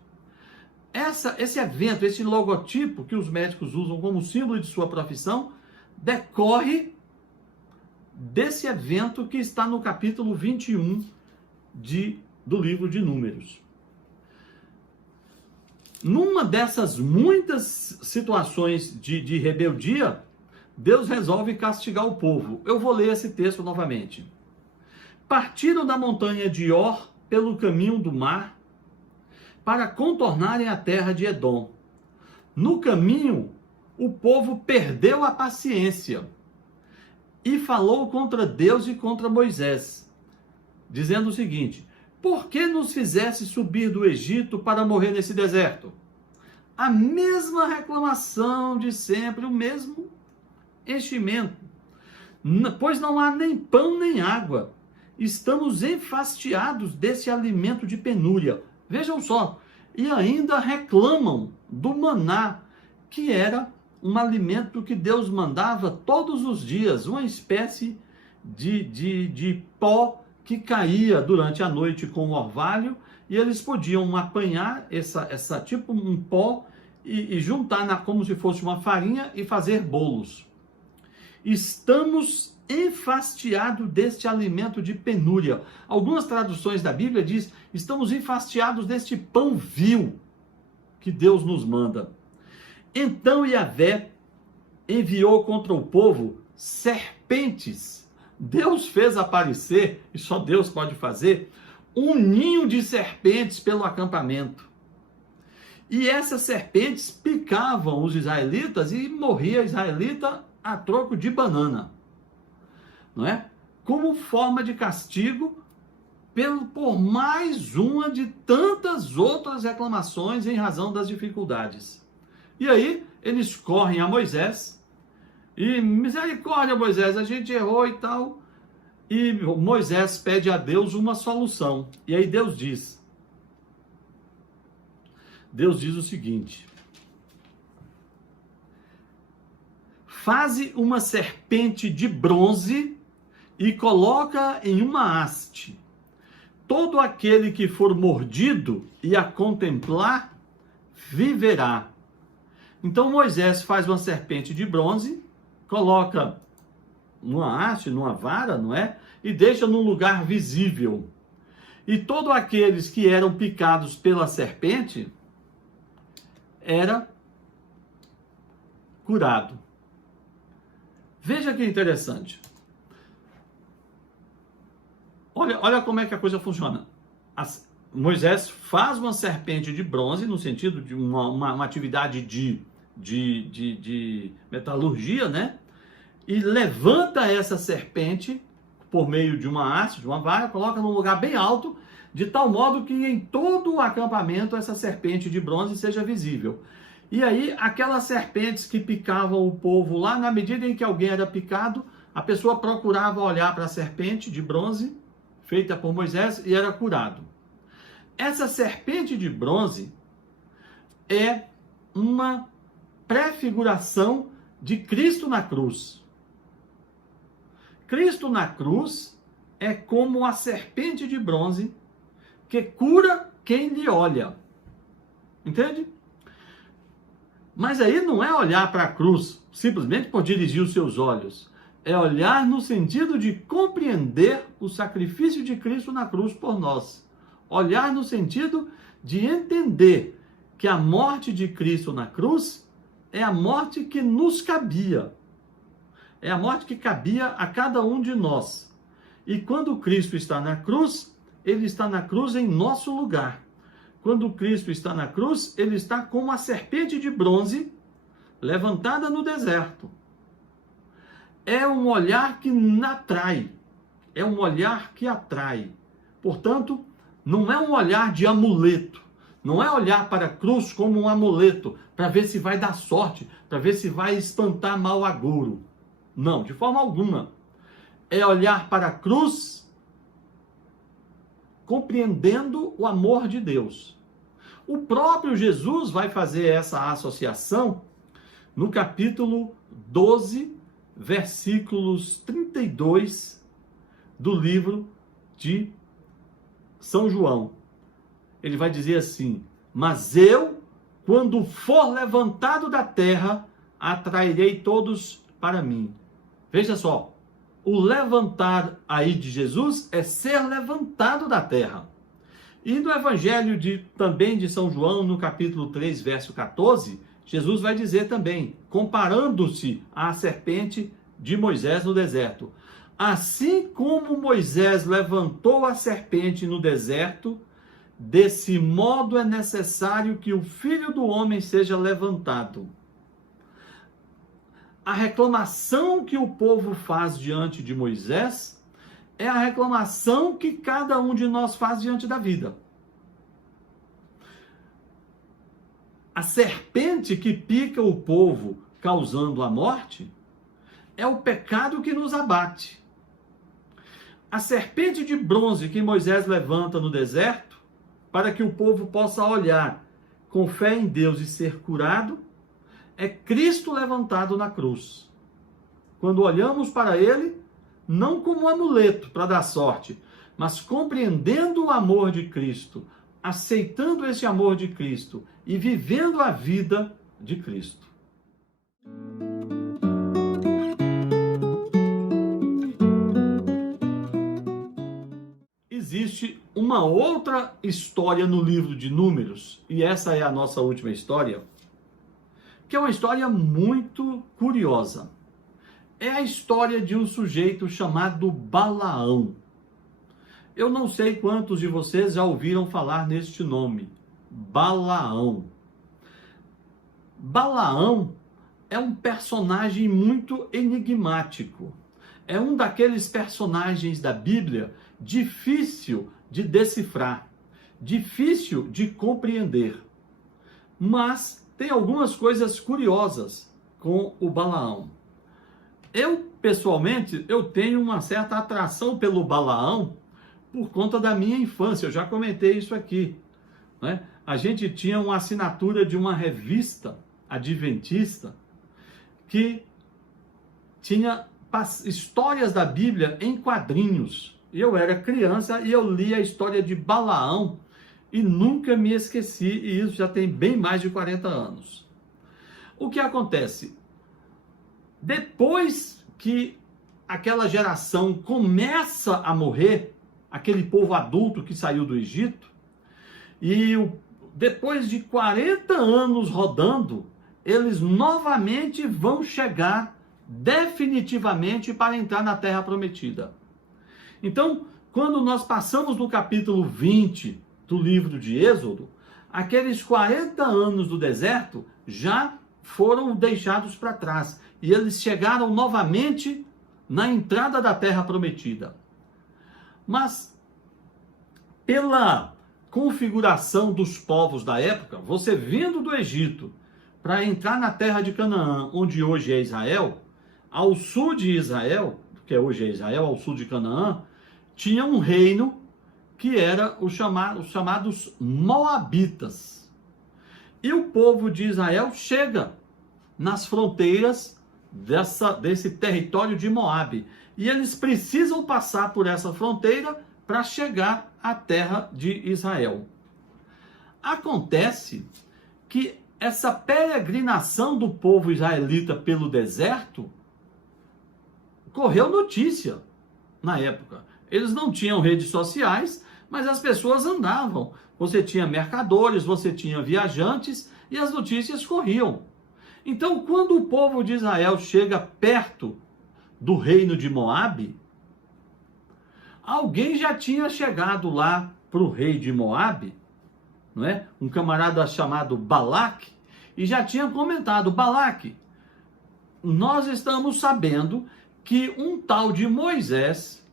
Esse evento, esse logotipo que os médicos usam como símbolo de sua profissão, decorre desse evento que está no capítulo 21 do livro de Números. Numa dessas muitas situações de rebeldia, Deus resolve castigar o povo. Eu vou ler esse texto novamente. Partiram da montanha de Or pelo caminho do mar para contornarem a terra de Edom. No caminho, o povo perdeu a paciência e falou contra Deus e contra Moisés, dizendo o seguinte: por que nos fizesse subir do Egito para morrer nesse deserto? A mesma reclamação de sempre, o mesmo enchimento. Pois não há nem pão nem água. Estamos enfastiados desse alimento de penúria. Vejam só, e ainda reclamam do maná, que era um alimento que Deus mandava todos os dias, uma espécie de pó que caía durante a noite com o orvalho, e eles podiam apanhar essa tipo um pó e juntar como se fosse uma farinha e fazer bolos. Estamos enfastiados deste alimento de penúria. Algumas traduções da Bíblia diz: estamos enfastiados deste pão vil que Deus nos manda. Então Yahvé enviou contra o povo serpentes. Deus fez aparecer, e só Deus pode fazer, um ninho de serpentes pelo acampamento. E essas serpentes picavam os israelitas e morria israelita a troco de banana. Não é? Como forma de castigo por mais uma de tantas outras reclamações em razão das dificuldades. E aí eles correm a Moisés e: misericórdia, Moisés, a gente errou e tal. E Moisés pede a Deus uma solução. E aí Deus diz o seguinte: faze uma serpente de bronze e coloca em uma haste. Todo aquele que for mordido e a contemplar, viverá. Então Moisés faz uma serpente de bronze, coloca numa haste, numa vara, não é? E deixa num lugar visível. E todos aqueles que eram picados pela serpente era curado. Veja que interessante. Olha como é que a coisa funciona. Moisés faz uma serpente de bronze, no sentido de uma atividade de metalurgia, né? E levanta essa serpente por meio de uma haste, de uma vara, coloca num lugar bem alto, de tal modo que em todo o acampamento essa serpente de bronze seja visível. E aí, aquelas serpentes que picavam o povo lá, na medida em que alguém era picado, a pessoa procurava olhar para a serpente de bronze, feita por Moisés, e era curado. Essa serpente de bronze é uma prefiguração de Cristo na cruz. Cristo na cruz é como a serpente de bronze que cura quem lhe olha. Entende? Mas aí não é olhar para a cruz simplesmente por dirigir os seus olhos. É olhar no sentido de compreender o sacrifício de Cristo na cruz por nós. Olhar no sentido de entender que a morte de Cristo na cruz é a morte que nos cabia. É a morte que cabia a cada um de nós. E quando Cristo está na cruz, ele está na cruz em nosso lugar. Quando Cristo está na cruz, ele está como a serpente de bronze levantada no deserto. É um olhar que atrai. É um olhar que atrai. Portanto, não é um olhar de amuleto. Não é olhar para a cruz como um amuleto, para ver se vai dar sorte, para ver se vai espantar mau agouro. Não, de forma alguma. É olhar para a cruz compreendendo o amor de Deus. O próprio Jesus vai fazer essa associação no capítulo 12, versículos 32 do livro de São João. Ele vai dizer assim: mas eu, quando for levantado da terra, atrairei todos para mim. Veja só, o levantar aí de Jesus é ser levantado da terra. E no Evangelho também de São João, no capítulo 3, verso 14, Jesus vai dizer também, comparando-se à serpente de Moisés no deserto: assim como Moisés levantou a serpente no deserto, desse modo é necessário que o Filho do Homem seja levantado. A reclamação que o povo faz diante de Moisés é a reclamação que cada um de nós faz diante da vida. A serpente que pica o povo, causando a morte, é o pecado que nos abate. A serpente de bronze que Moisés levanta no deserto, para que o povo possa olhar com fé em Deus e ser curado, é Cristo levantado na cruz. Quando olhamos para ele, não como um amuleto para dar sorte, mas compreendendo o amor de Cristo, aceitando esse amor de Cristo e vivendo a vida de Cristo. Existe uma outra história no livro de Números, e essa é a nossa última história, que é uma história muito curiosa. É a história de um sujeito chamado Balaão. Eu não sei quantos de vocês já ouviram falar neste nome, Balaão. Balaão é um personagem muito enigmático. É um daqueles personagens da Bíblia difícil de decifrar, difícil de compreender. Mas tem algumas coisas curiosas com o Balaão. Eu, pessoalmente, tenho uma certa atração pelo Balaão por conta da minha infância. Eu já comentei isso aqui, né? A gente tinha uma assinatura de uma revista adventista que tinha histórias da Bíblia em quadrinhos. Eu era criança e eu li a história de Balaão e nunca me esqueci, e isso já tem bem mais de 40 anos. O que acontece? Depois que aquela geração começa a morrer, aquele povo adulto que saiu do Egito, e depois de 40 anos rodando, eles novamente vão chegar definitivamente para entrar na Terra Prometida. Então, quando nós passamos no capítulo 20 do livro de Êxodo, aqueles 40 anos do deserto já foram deixados para trás. E eles chegaram novamente na entrada da Terra Prometida. Mas, pela configuração dos povos da época, você vindo do Egito para entrar na terra de Canaã, onde hoje é Israel, ao sul de Israel, que hoje é Israel, ao sul de Canaã, tinha um reino que era os chamados Moabitas. E o povo de Israel chega nas fronteiras desse território de Moabe. E eles precisam passar por essa fronteira para chegar à terra de Israel. Acontece que essa peregrinação do povo israelita pelo deserto correu notícia na época. Eles não tinham redes sociais, mas as pessoas andavam. Você tinha mercadores, você tinha viajantes e as notícias corriam. Então, quando o povo de Israel chega perto do reino de Moabe, alguém já tinha chegado lá para o rei de Moabe, não é? Um camarada chamado Balaque, e já tinha comentado: Balaque, nós estamos sabendo que um tal de Moisés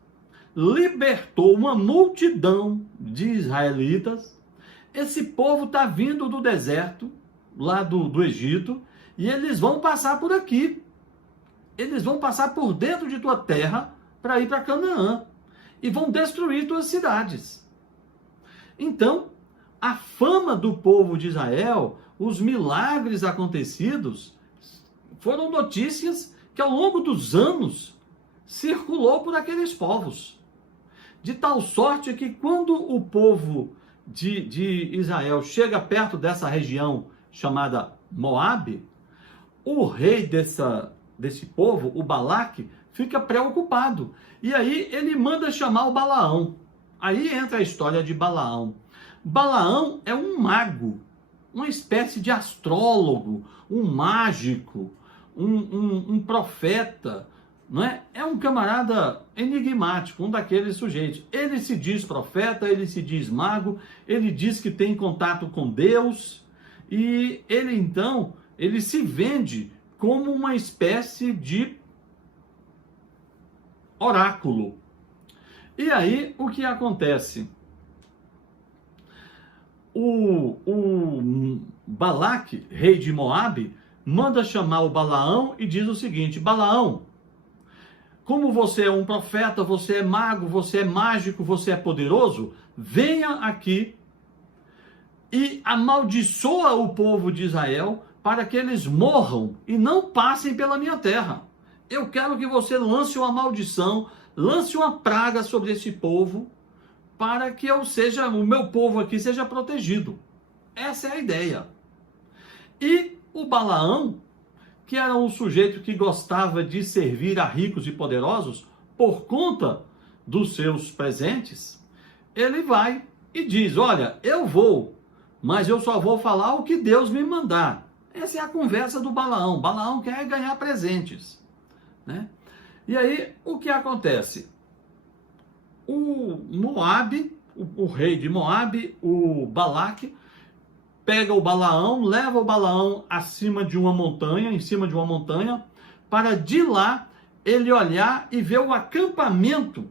libertou uma multidão de israelitas, esse povo está vindo do deserto, lá do Egito, e eles vão passar por aqui. Eles vão passar por dentro de tua terra para ir para Canaã. E vão destruir tuas cidades. Então, a fama do povo de Israel, os milagres acontecidos, foram notícias que ao longo dos anos circulou por aqueles povos. De tal sorte que quando o povo de Israel chega perto dessa região chamada Moabe, o rei desse povo, o Balaque, fica preocupado. E aí ele manda chamar o Balaão. Aí entra a história de Balaão. Balaão é um mago, uma espécie de astrólogo, um mágico, um profeta, não é? É um camarada enigmático, um daqueles sujeitos. Ele se diz profeta, ele se diz mago, ele diz que tem contato com Deus, e ele então, ele se vende como uma espécie de oráculo. E aí, o que acontece? O Balaque, rei de Moabe, manda chamar o Balaão e diz o seguinte: Balaão, como você é um profeta, você é mago, você é mágico, você é poderoso, venha aqui e amaldiçoa o povo de Israel para que eles morram e não passem pela minha terra. Eu quero que você lance uma maldição, lance uma praga sobre esse povo, para que o meu povo aqui seja protegido. Essa é a ideia. E o Balaão, que era um sujeito que gostava de servir a ricos e poderosos, por conta dos seus presentes, ele vai e diz: olha, eu vou, mas eu só vou falar o que Deus me mandar. Essa é a conversa do Balaão. Balaão quer ganhar presentes, né? E aí, o que acontece? O Moabe, o rei de Moabe, o Balaque, pega o Balaão, leva o Balaão em cima de uma montanha, para de lá ele olhar e ver o acampamento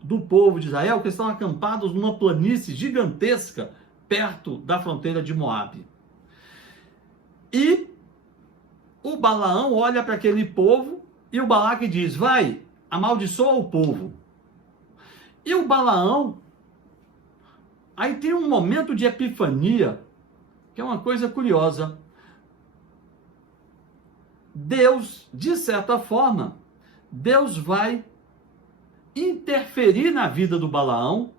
do povo de Israel, que estão acampados numa planície gigantesca, perto da fronteira de Moabe. E o Balaão olha para aquele povo, e o Balaque diz: vai, amaldiçoa o povo. E o Balaão, aí tem um momento de epifania, que é uma coisa curiosa. Deus, de certa forma, Deus vai interferir na vida do Balaão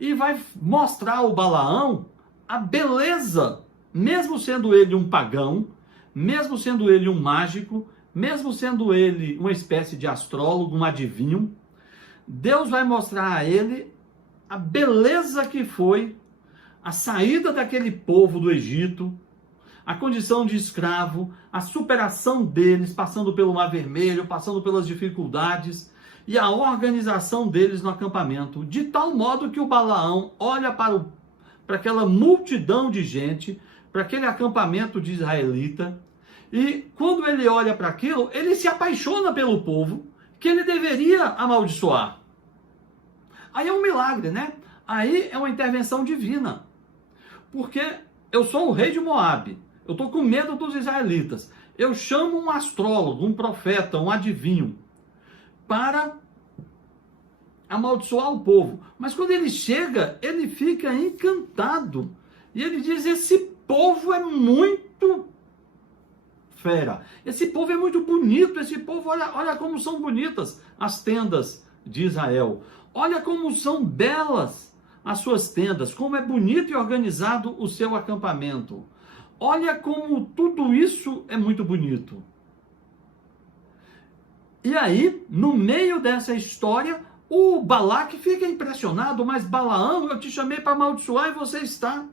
e vai mostrar ao Balaão a beleza, mesmo sendo ele um pagão, mesmo sendo ele um mágico, mesmo sendo ele uma espécie de astrólogo, um adivinho, Deus vai mostrar a ele a beleza que foi a saída daquele povo do Egito, a condição de escravo, a superação deles, passando pelo Mar Vermelho, passando pelas dificuldades, e a organização deles no acampamento, de tal modo que o Balaão olha para aquela multidão de gente, para aquele acampamento de israelita, e quando ele olha para aquilo, ele se apaixona pelo povo que ele deveria amaldiçoar. Aí é um milagre, né? Aí é uma intervenção divina. Porque eu sou o rei de Moabe, eu estou com medo dos israelitas. Eu chamo um astrólogo, um profeta, um adivinho, para amaldiçoar o povo. Mas quando ele chega, ele fica encantado. E ele diz: esse povo é muito fera. Esse povo é muito bonito. Esse povo, olha como são bonitas as tendas de Israel. Olha como são belas as suas tendas. Como é bonito e organizado o seu acampamento. Olha como tudo isso é muito bonito. E aí, no meio dessa história, o Balaque fica impressionado. Mas Balaão, eu te chamei para amaldiçoar e você está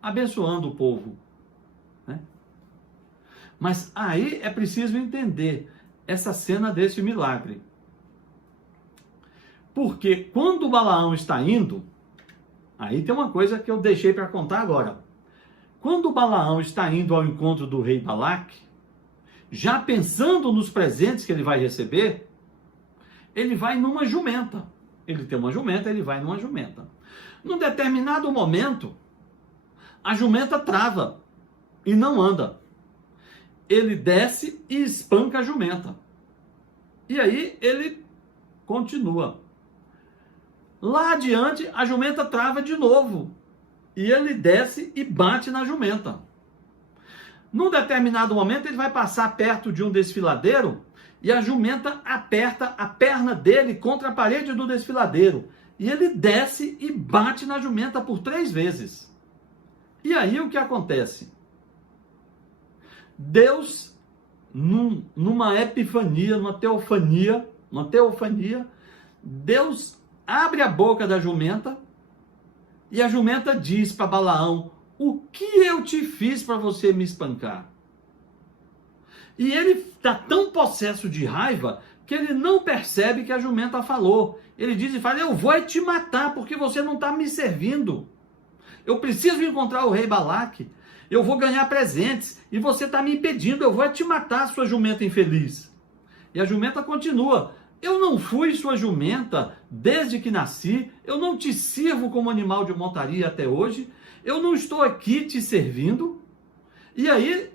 abençoando o povo, né? Mas aí é preciso entender essa cena desse milagre. Porque quando o Balaão está indo, aí tem uma coisa que eu deixei para contar agora. Quando o Balaão está indo ao encontro do rei Balaque, já pensando nos presentes que ele vai receber, ele vai numa jumenta. Ele tem uma jumenta, ele vai numa jumenta. Num determinado momento, a jumenta trava e não anda. Ele desce e espanca a jumenta. E aí ele continua. Lá adiante, a jumenta trava de novo. E ele desce e bate na jumenta. Num determinado momento, ele vai passar perto de um desfiladeiro e a jumenta aperta a perna dele contra a parede do desfiladeiro. E ele desce e bate na jumenta por 3 vezes. E aí o que acontece? Deus, numa epifania, numa teofania, Deus abre a boca da jumenta e a jumenta diz para Balaão: o que eu te fiz para você me espancar? E ele está tão possesso de raiva que ele não percebe que a jumenta falou. Ele diz e fala: eu vou te matar porque você não está me servindo. Eu preciso encontrar o rei Balaque. Eu vou ganhar presentes e você está me impedindo. Eu vou te matar, sua jumenta infeliz. E a jumenta continua: eu não fui sua jumenta desde que nasci. Eu não te sirvo como animal de montaria até hoje. Eu não estou aqui te servindo. E aí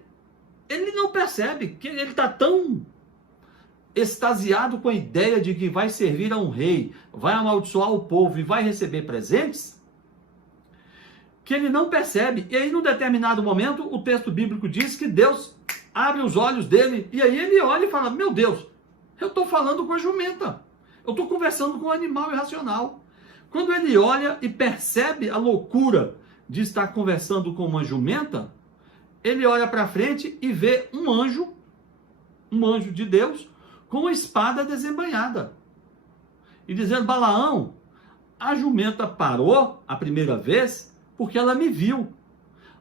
ele não percebe que ele está tão extasiado com a ideia de que vai servir a um rei, vai amaldiçoar o povo e vai receber presentes, que ele não percebe. E aí, num determinado momento, o texto bíblico diz que Deus abre os olhos dele, e aí ele olha e fala: meu Deus, eu estou falando com a jumenta, eu estou conversando com um animal irracional. Quando ele olha e percebe a loucura de estar conversando com uma jumenta, ele olha para frente e vê um anjo de Deus, com uma espada desembainhada, e dizendo: Balaão, a jumenta parou a primeira vez porque ela me viu.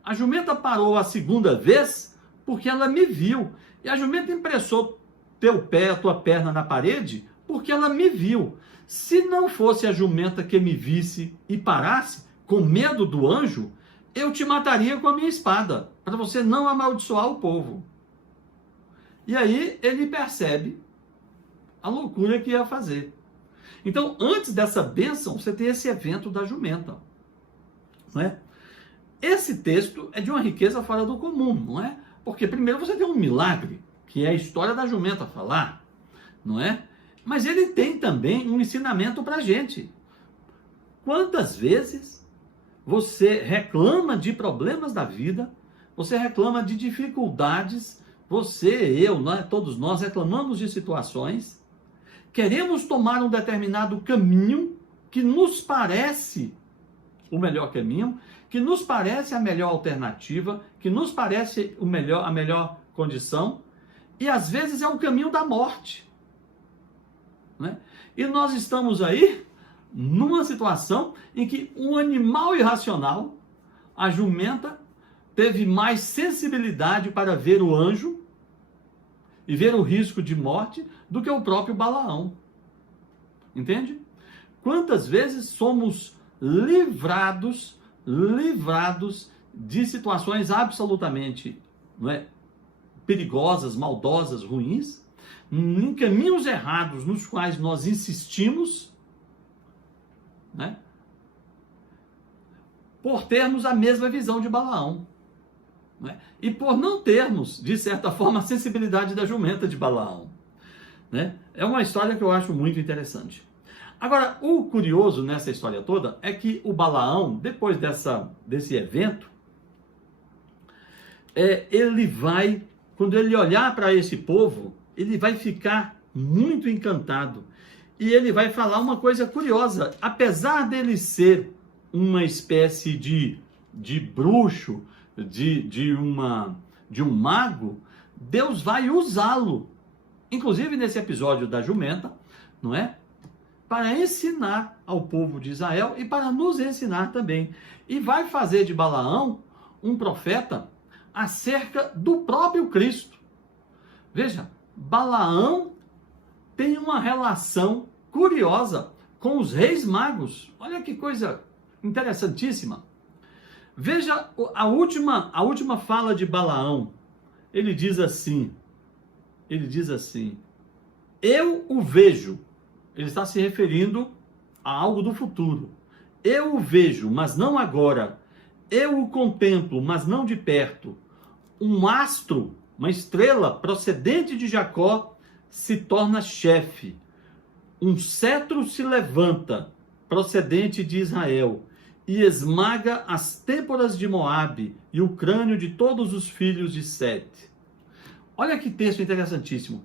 A jumenta parou a segunda vez porque ela me viu. E a jumenta impressou teu pé, a tua perna na parede porque ela me viu. Se não fosse a jumenta que me visse e parasse, com medo do anjo, eu te mataria com a minha espada, para você não amaldiçoar o povo. E aí ele percebe a loucura que ia fazer. Então, antes dessa bênção, você tem esse evento da jumenta. Não é? Esse texto é de uma riqueza fora do comum, não é? Porque primeiro você tem um milagre, que é a história da jumenta falar, não é? Mas ele tem também um ensinamento para a gente. Quantas vezes você reclama de problemas da vida, você reclama de dificuldades, todos nós reclamamos de situações, queremos tomar um determinado caminho que nos parece o melhor caminho, que nos parece a melhor alternativa, que nos parece a melhor condição, e às vezes é o caminho da morte. Né? E nós estamos aí numa situação em que um animal irracional, a jumenta, teve mais sensibilidade para ver o anjo e ver o risco de morte do que o próprio Balaão. Entende? Quantas vezes somos livrados de situações absolutamente, não é, perigosas, maldosas, ruins, em caminhos errados nos quais nós insistimos, né, por termos a mesma visão de Balaão, né, e por não termos, de certa forma, a sensibilidade da jumenta de Balaão. Né? É uma história que eu acho muito interessante. Agora, o curioso nessa história toda é que o Balaão, depois desse evento, ele vai, quando ele olhar para esse povo, ele vai ficar muito encantado. E ele vai falar uma coisa curiosa. Apesar dele ser uma espécie de bruxo, de um mago, Deus vai usá-lo. Inclusive nesse episódio da jumenta, não é? Para ensinar ao povo de Israel e para nos ensinar também. E vai fazer de Balaão um profeta acerca do próprio Cristo. Veja, Balaão tem uma relação curiosa com os reis magos. Olha que coisa interessantíssima. Veja a última fala de Balaão. Ele diz assim, eu o vejo. Ele está se referindo a algo do futuro. Eu o vejo, mas não agora. Eu o contemplo, mas não de perto. Um astro, uma estrela procedente de Jacó, se torna chefe. Um cetro se levanta, procedente de Israel, e esmaga as têmporas de Moabe e o crânio de todos os filhos de Sete. Olha que texto interessantíssimo.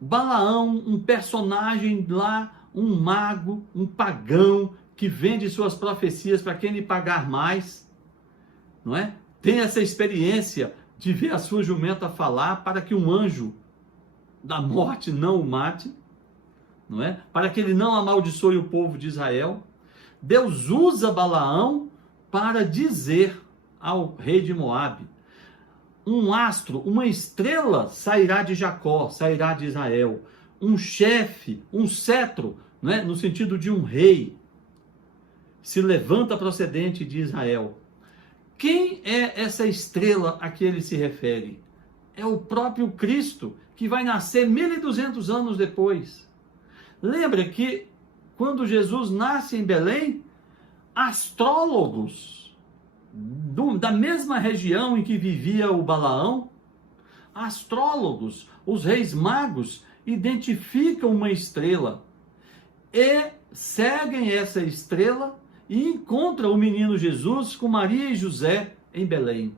Balaão, um personagem lá, um mago, um pagão, que vende suas profecias para quem lhe pagar mais, não é? Tem essa experiência de ver a sua jumenta falar para que um anjo da morte não o mate, não é? Para que ele não amaldiçoe o povo de Israel. Deus usa Balaão para dizer ao rei de Moabe: um astro, uma estrela sairá de Jacó, sairá de Israel. Um chefe, um cetro, né, no sentido de um rei, se levanta procedente de Israel. Quem é essa estrela a que ele se refere? É o próprio Cristo, que vai nascer 1200 anos depois. Lembra que quando Jesus nasce em Belém, astrólogos da mesma região em que vivia o Balaão, astrólogos, os reis magos, identificam uma estrela e seguem essa estrela e encontram o menino Jesus com Maria e José em Belém.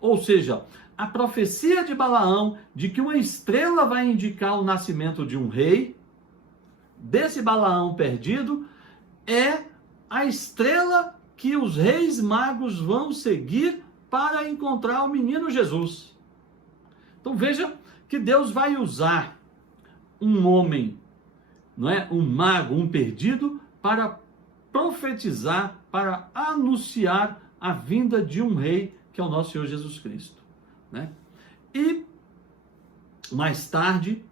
Ou seja, a profecia de Balaão de que uma estrela vai indicar o nascimento de um rei, desse Balaão perdido, é a estrela que os reis magos vão seguir para encontrar o menino Jesus. Então veja que Deus vai usar um homem, não é, um mago, um perdido, para profetizar, para anunciar a vinda de um rei, que é o nosso Senhor Jesus Cristo, né? E mais tarde,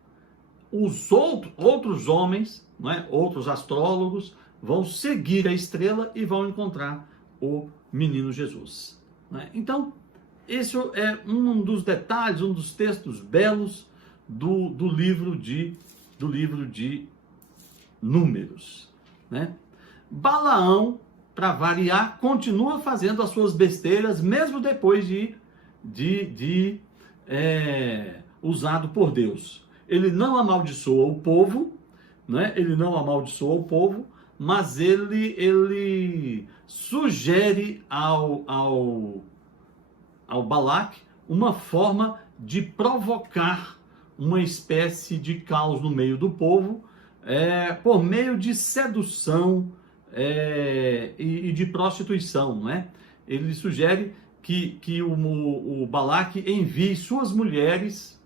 os outros homens, não é, outros astrólogos, vão seguir a estrela e vão encontrar o menino Jesus, né? Então, esse é um dos detalhes, um dos textos belos do livro de Números, né? Balaão, para variar, continua fazendo as suas besteiras, mesmo depois de usado por Deus. Ele não amaldiçoa o povo, né? Ele não amaldiçoa o povo, mas ele sugere ao Balaque uma forma de provocar uma espécie de caos no meio do povo, por meio de sedução e de prostituição, não é? Ele sugere que o Balaque envie suas mulheres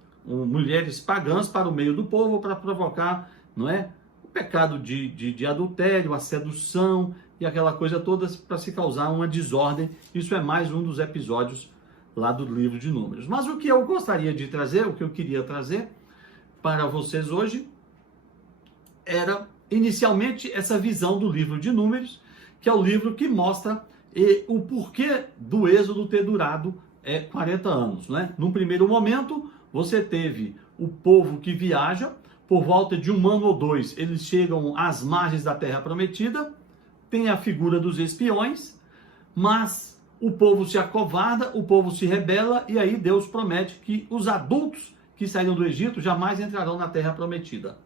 pagãs para o meio do povo para provocar, não é, o pecado de adultério, a sedução e aquela coisa toda, para se causar uma desordem. Isso é mais um dos episódios lá do livro de Números. Mas o que eu gostaria de trazer, o que eu queria trazer para vocês hoje, era inicialmente essa visão do livro de Números, que é o livro que mostra o porquê do Êxodo ter durado 40 anos, né? Num primeiro momento, você teve o povo que viaja, por volta de 1 ano ou 2, eles chegam às margens da Terra Prometida, tem a figura dos espiões, mas o povo se acovarda, o povo se rebela, e aí Deus promete que os adultos que saíram do Egito jamais entrarão na Terra Prometida,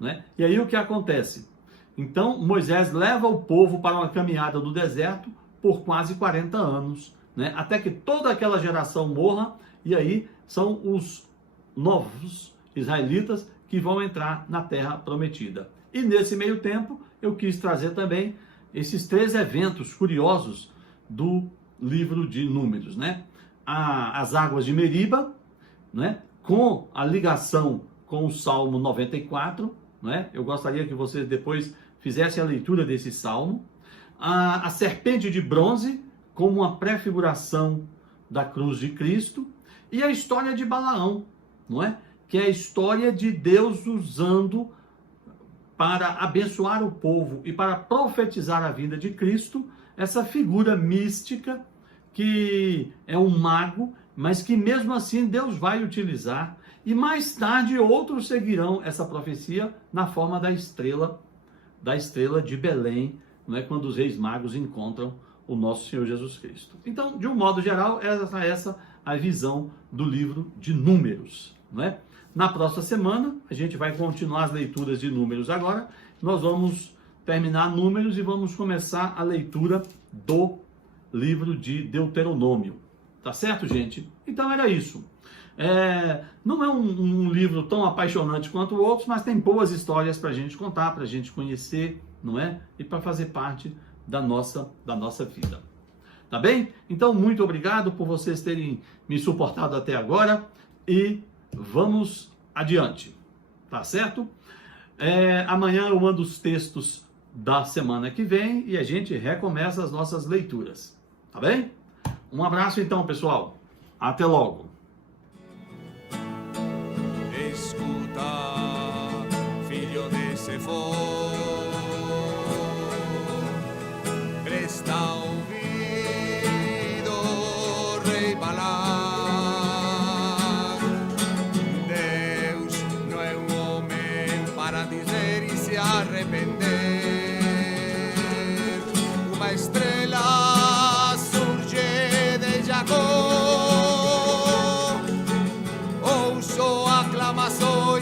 né? E aí o que acontece? Então Moisés leva o povo para uma caminhada no deserto por quase 40 anos, né? Até que toda aquela geração morra, e aí são os novos israelitas que vão entrar na Terra Prometida. E nesse meio tempo, eu quis trazer também esses 3 eventos curiosos do livro de Números, né? As águas de Meriba, né? Com a ligação com o Salmo 94, né? Eu gostaria que vocês depois fizessem a leitura desse salmo. A serpente de bronze, como uma prefiguração da cruz de Cristo. E a história de Balaão, não é? Que é a história de Deus usando para abençoar o povo e para profetizar a vinda de Cristo, essa figura mística que é um mago, mas que mesmo assim Deus vai utilizar, e mais tarde outros seguirão essa profecia na forma da estrela de Belém, não é, quando os reis magos encontram o nosso Senhor Jesus Cristo. Então, de um modo geral, essa a visão do livro de Números, não é? Na próxima semana, a gente vai continuar as leituras de Números agora. Nós vamos terminar Números e vamos começar a leitura do livro de Deuteronômio. Tá certo, gente? Então era isso. Não é um livro tão apaixonante quanto outros, mas tem boas histórias para a gente contar, para a gente conhecer, não é? E para fazer parte da nossa vida. Tá bem? Então, muito obrigado por vocês terem me suportado até agora e vamos adiante. Tá certo? Amanhã eu mando os textos da semana que vem e a gente recomeça as nossas leituras. Tá bem? Um abraço então, pessoal. Até logo. Escuta, filho de Sefo, presta ouvido, rei Balac. Deus não é homem para dizer e se arrepender. Uma estrela surge de Jacó, ouço aclamações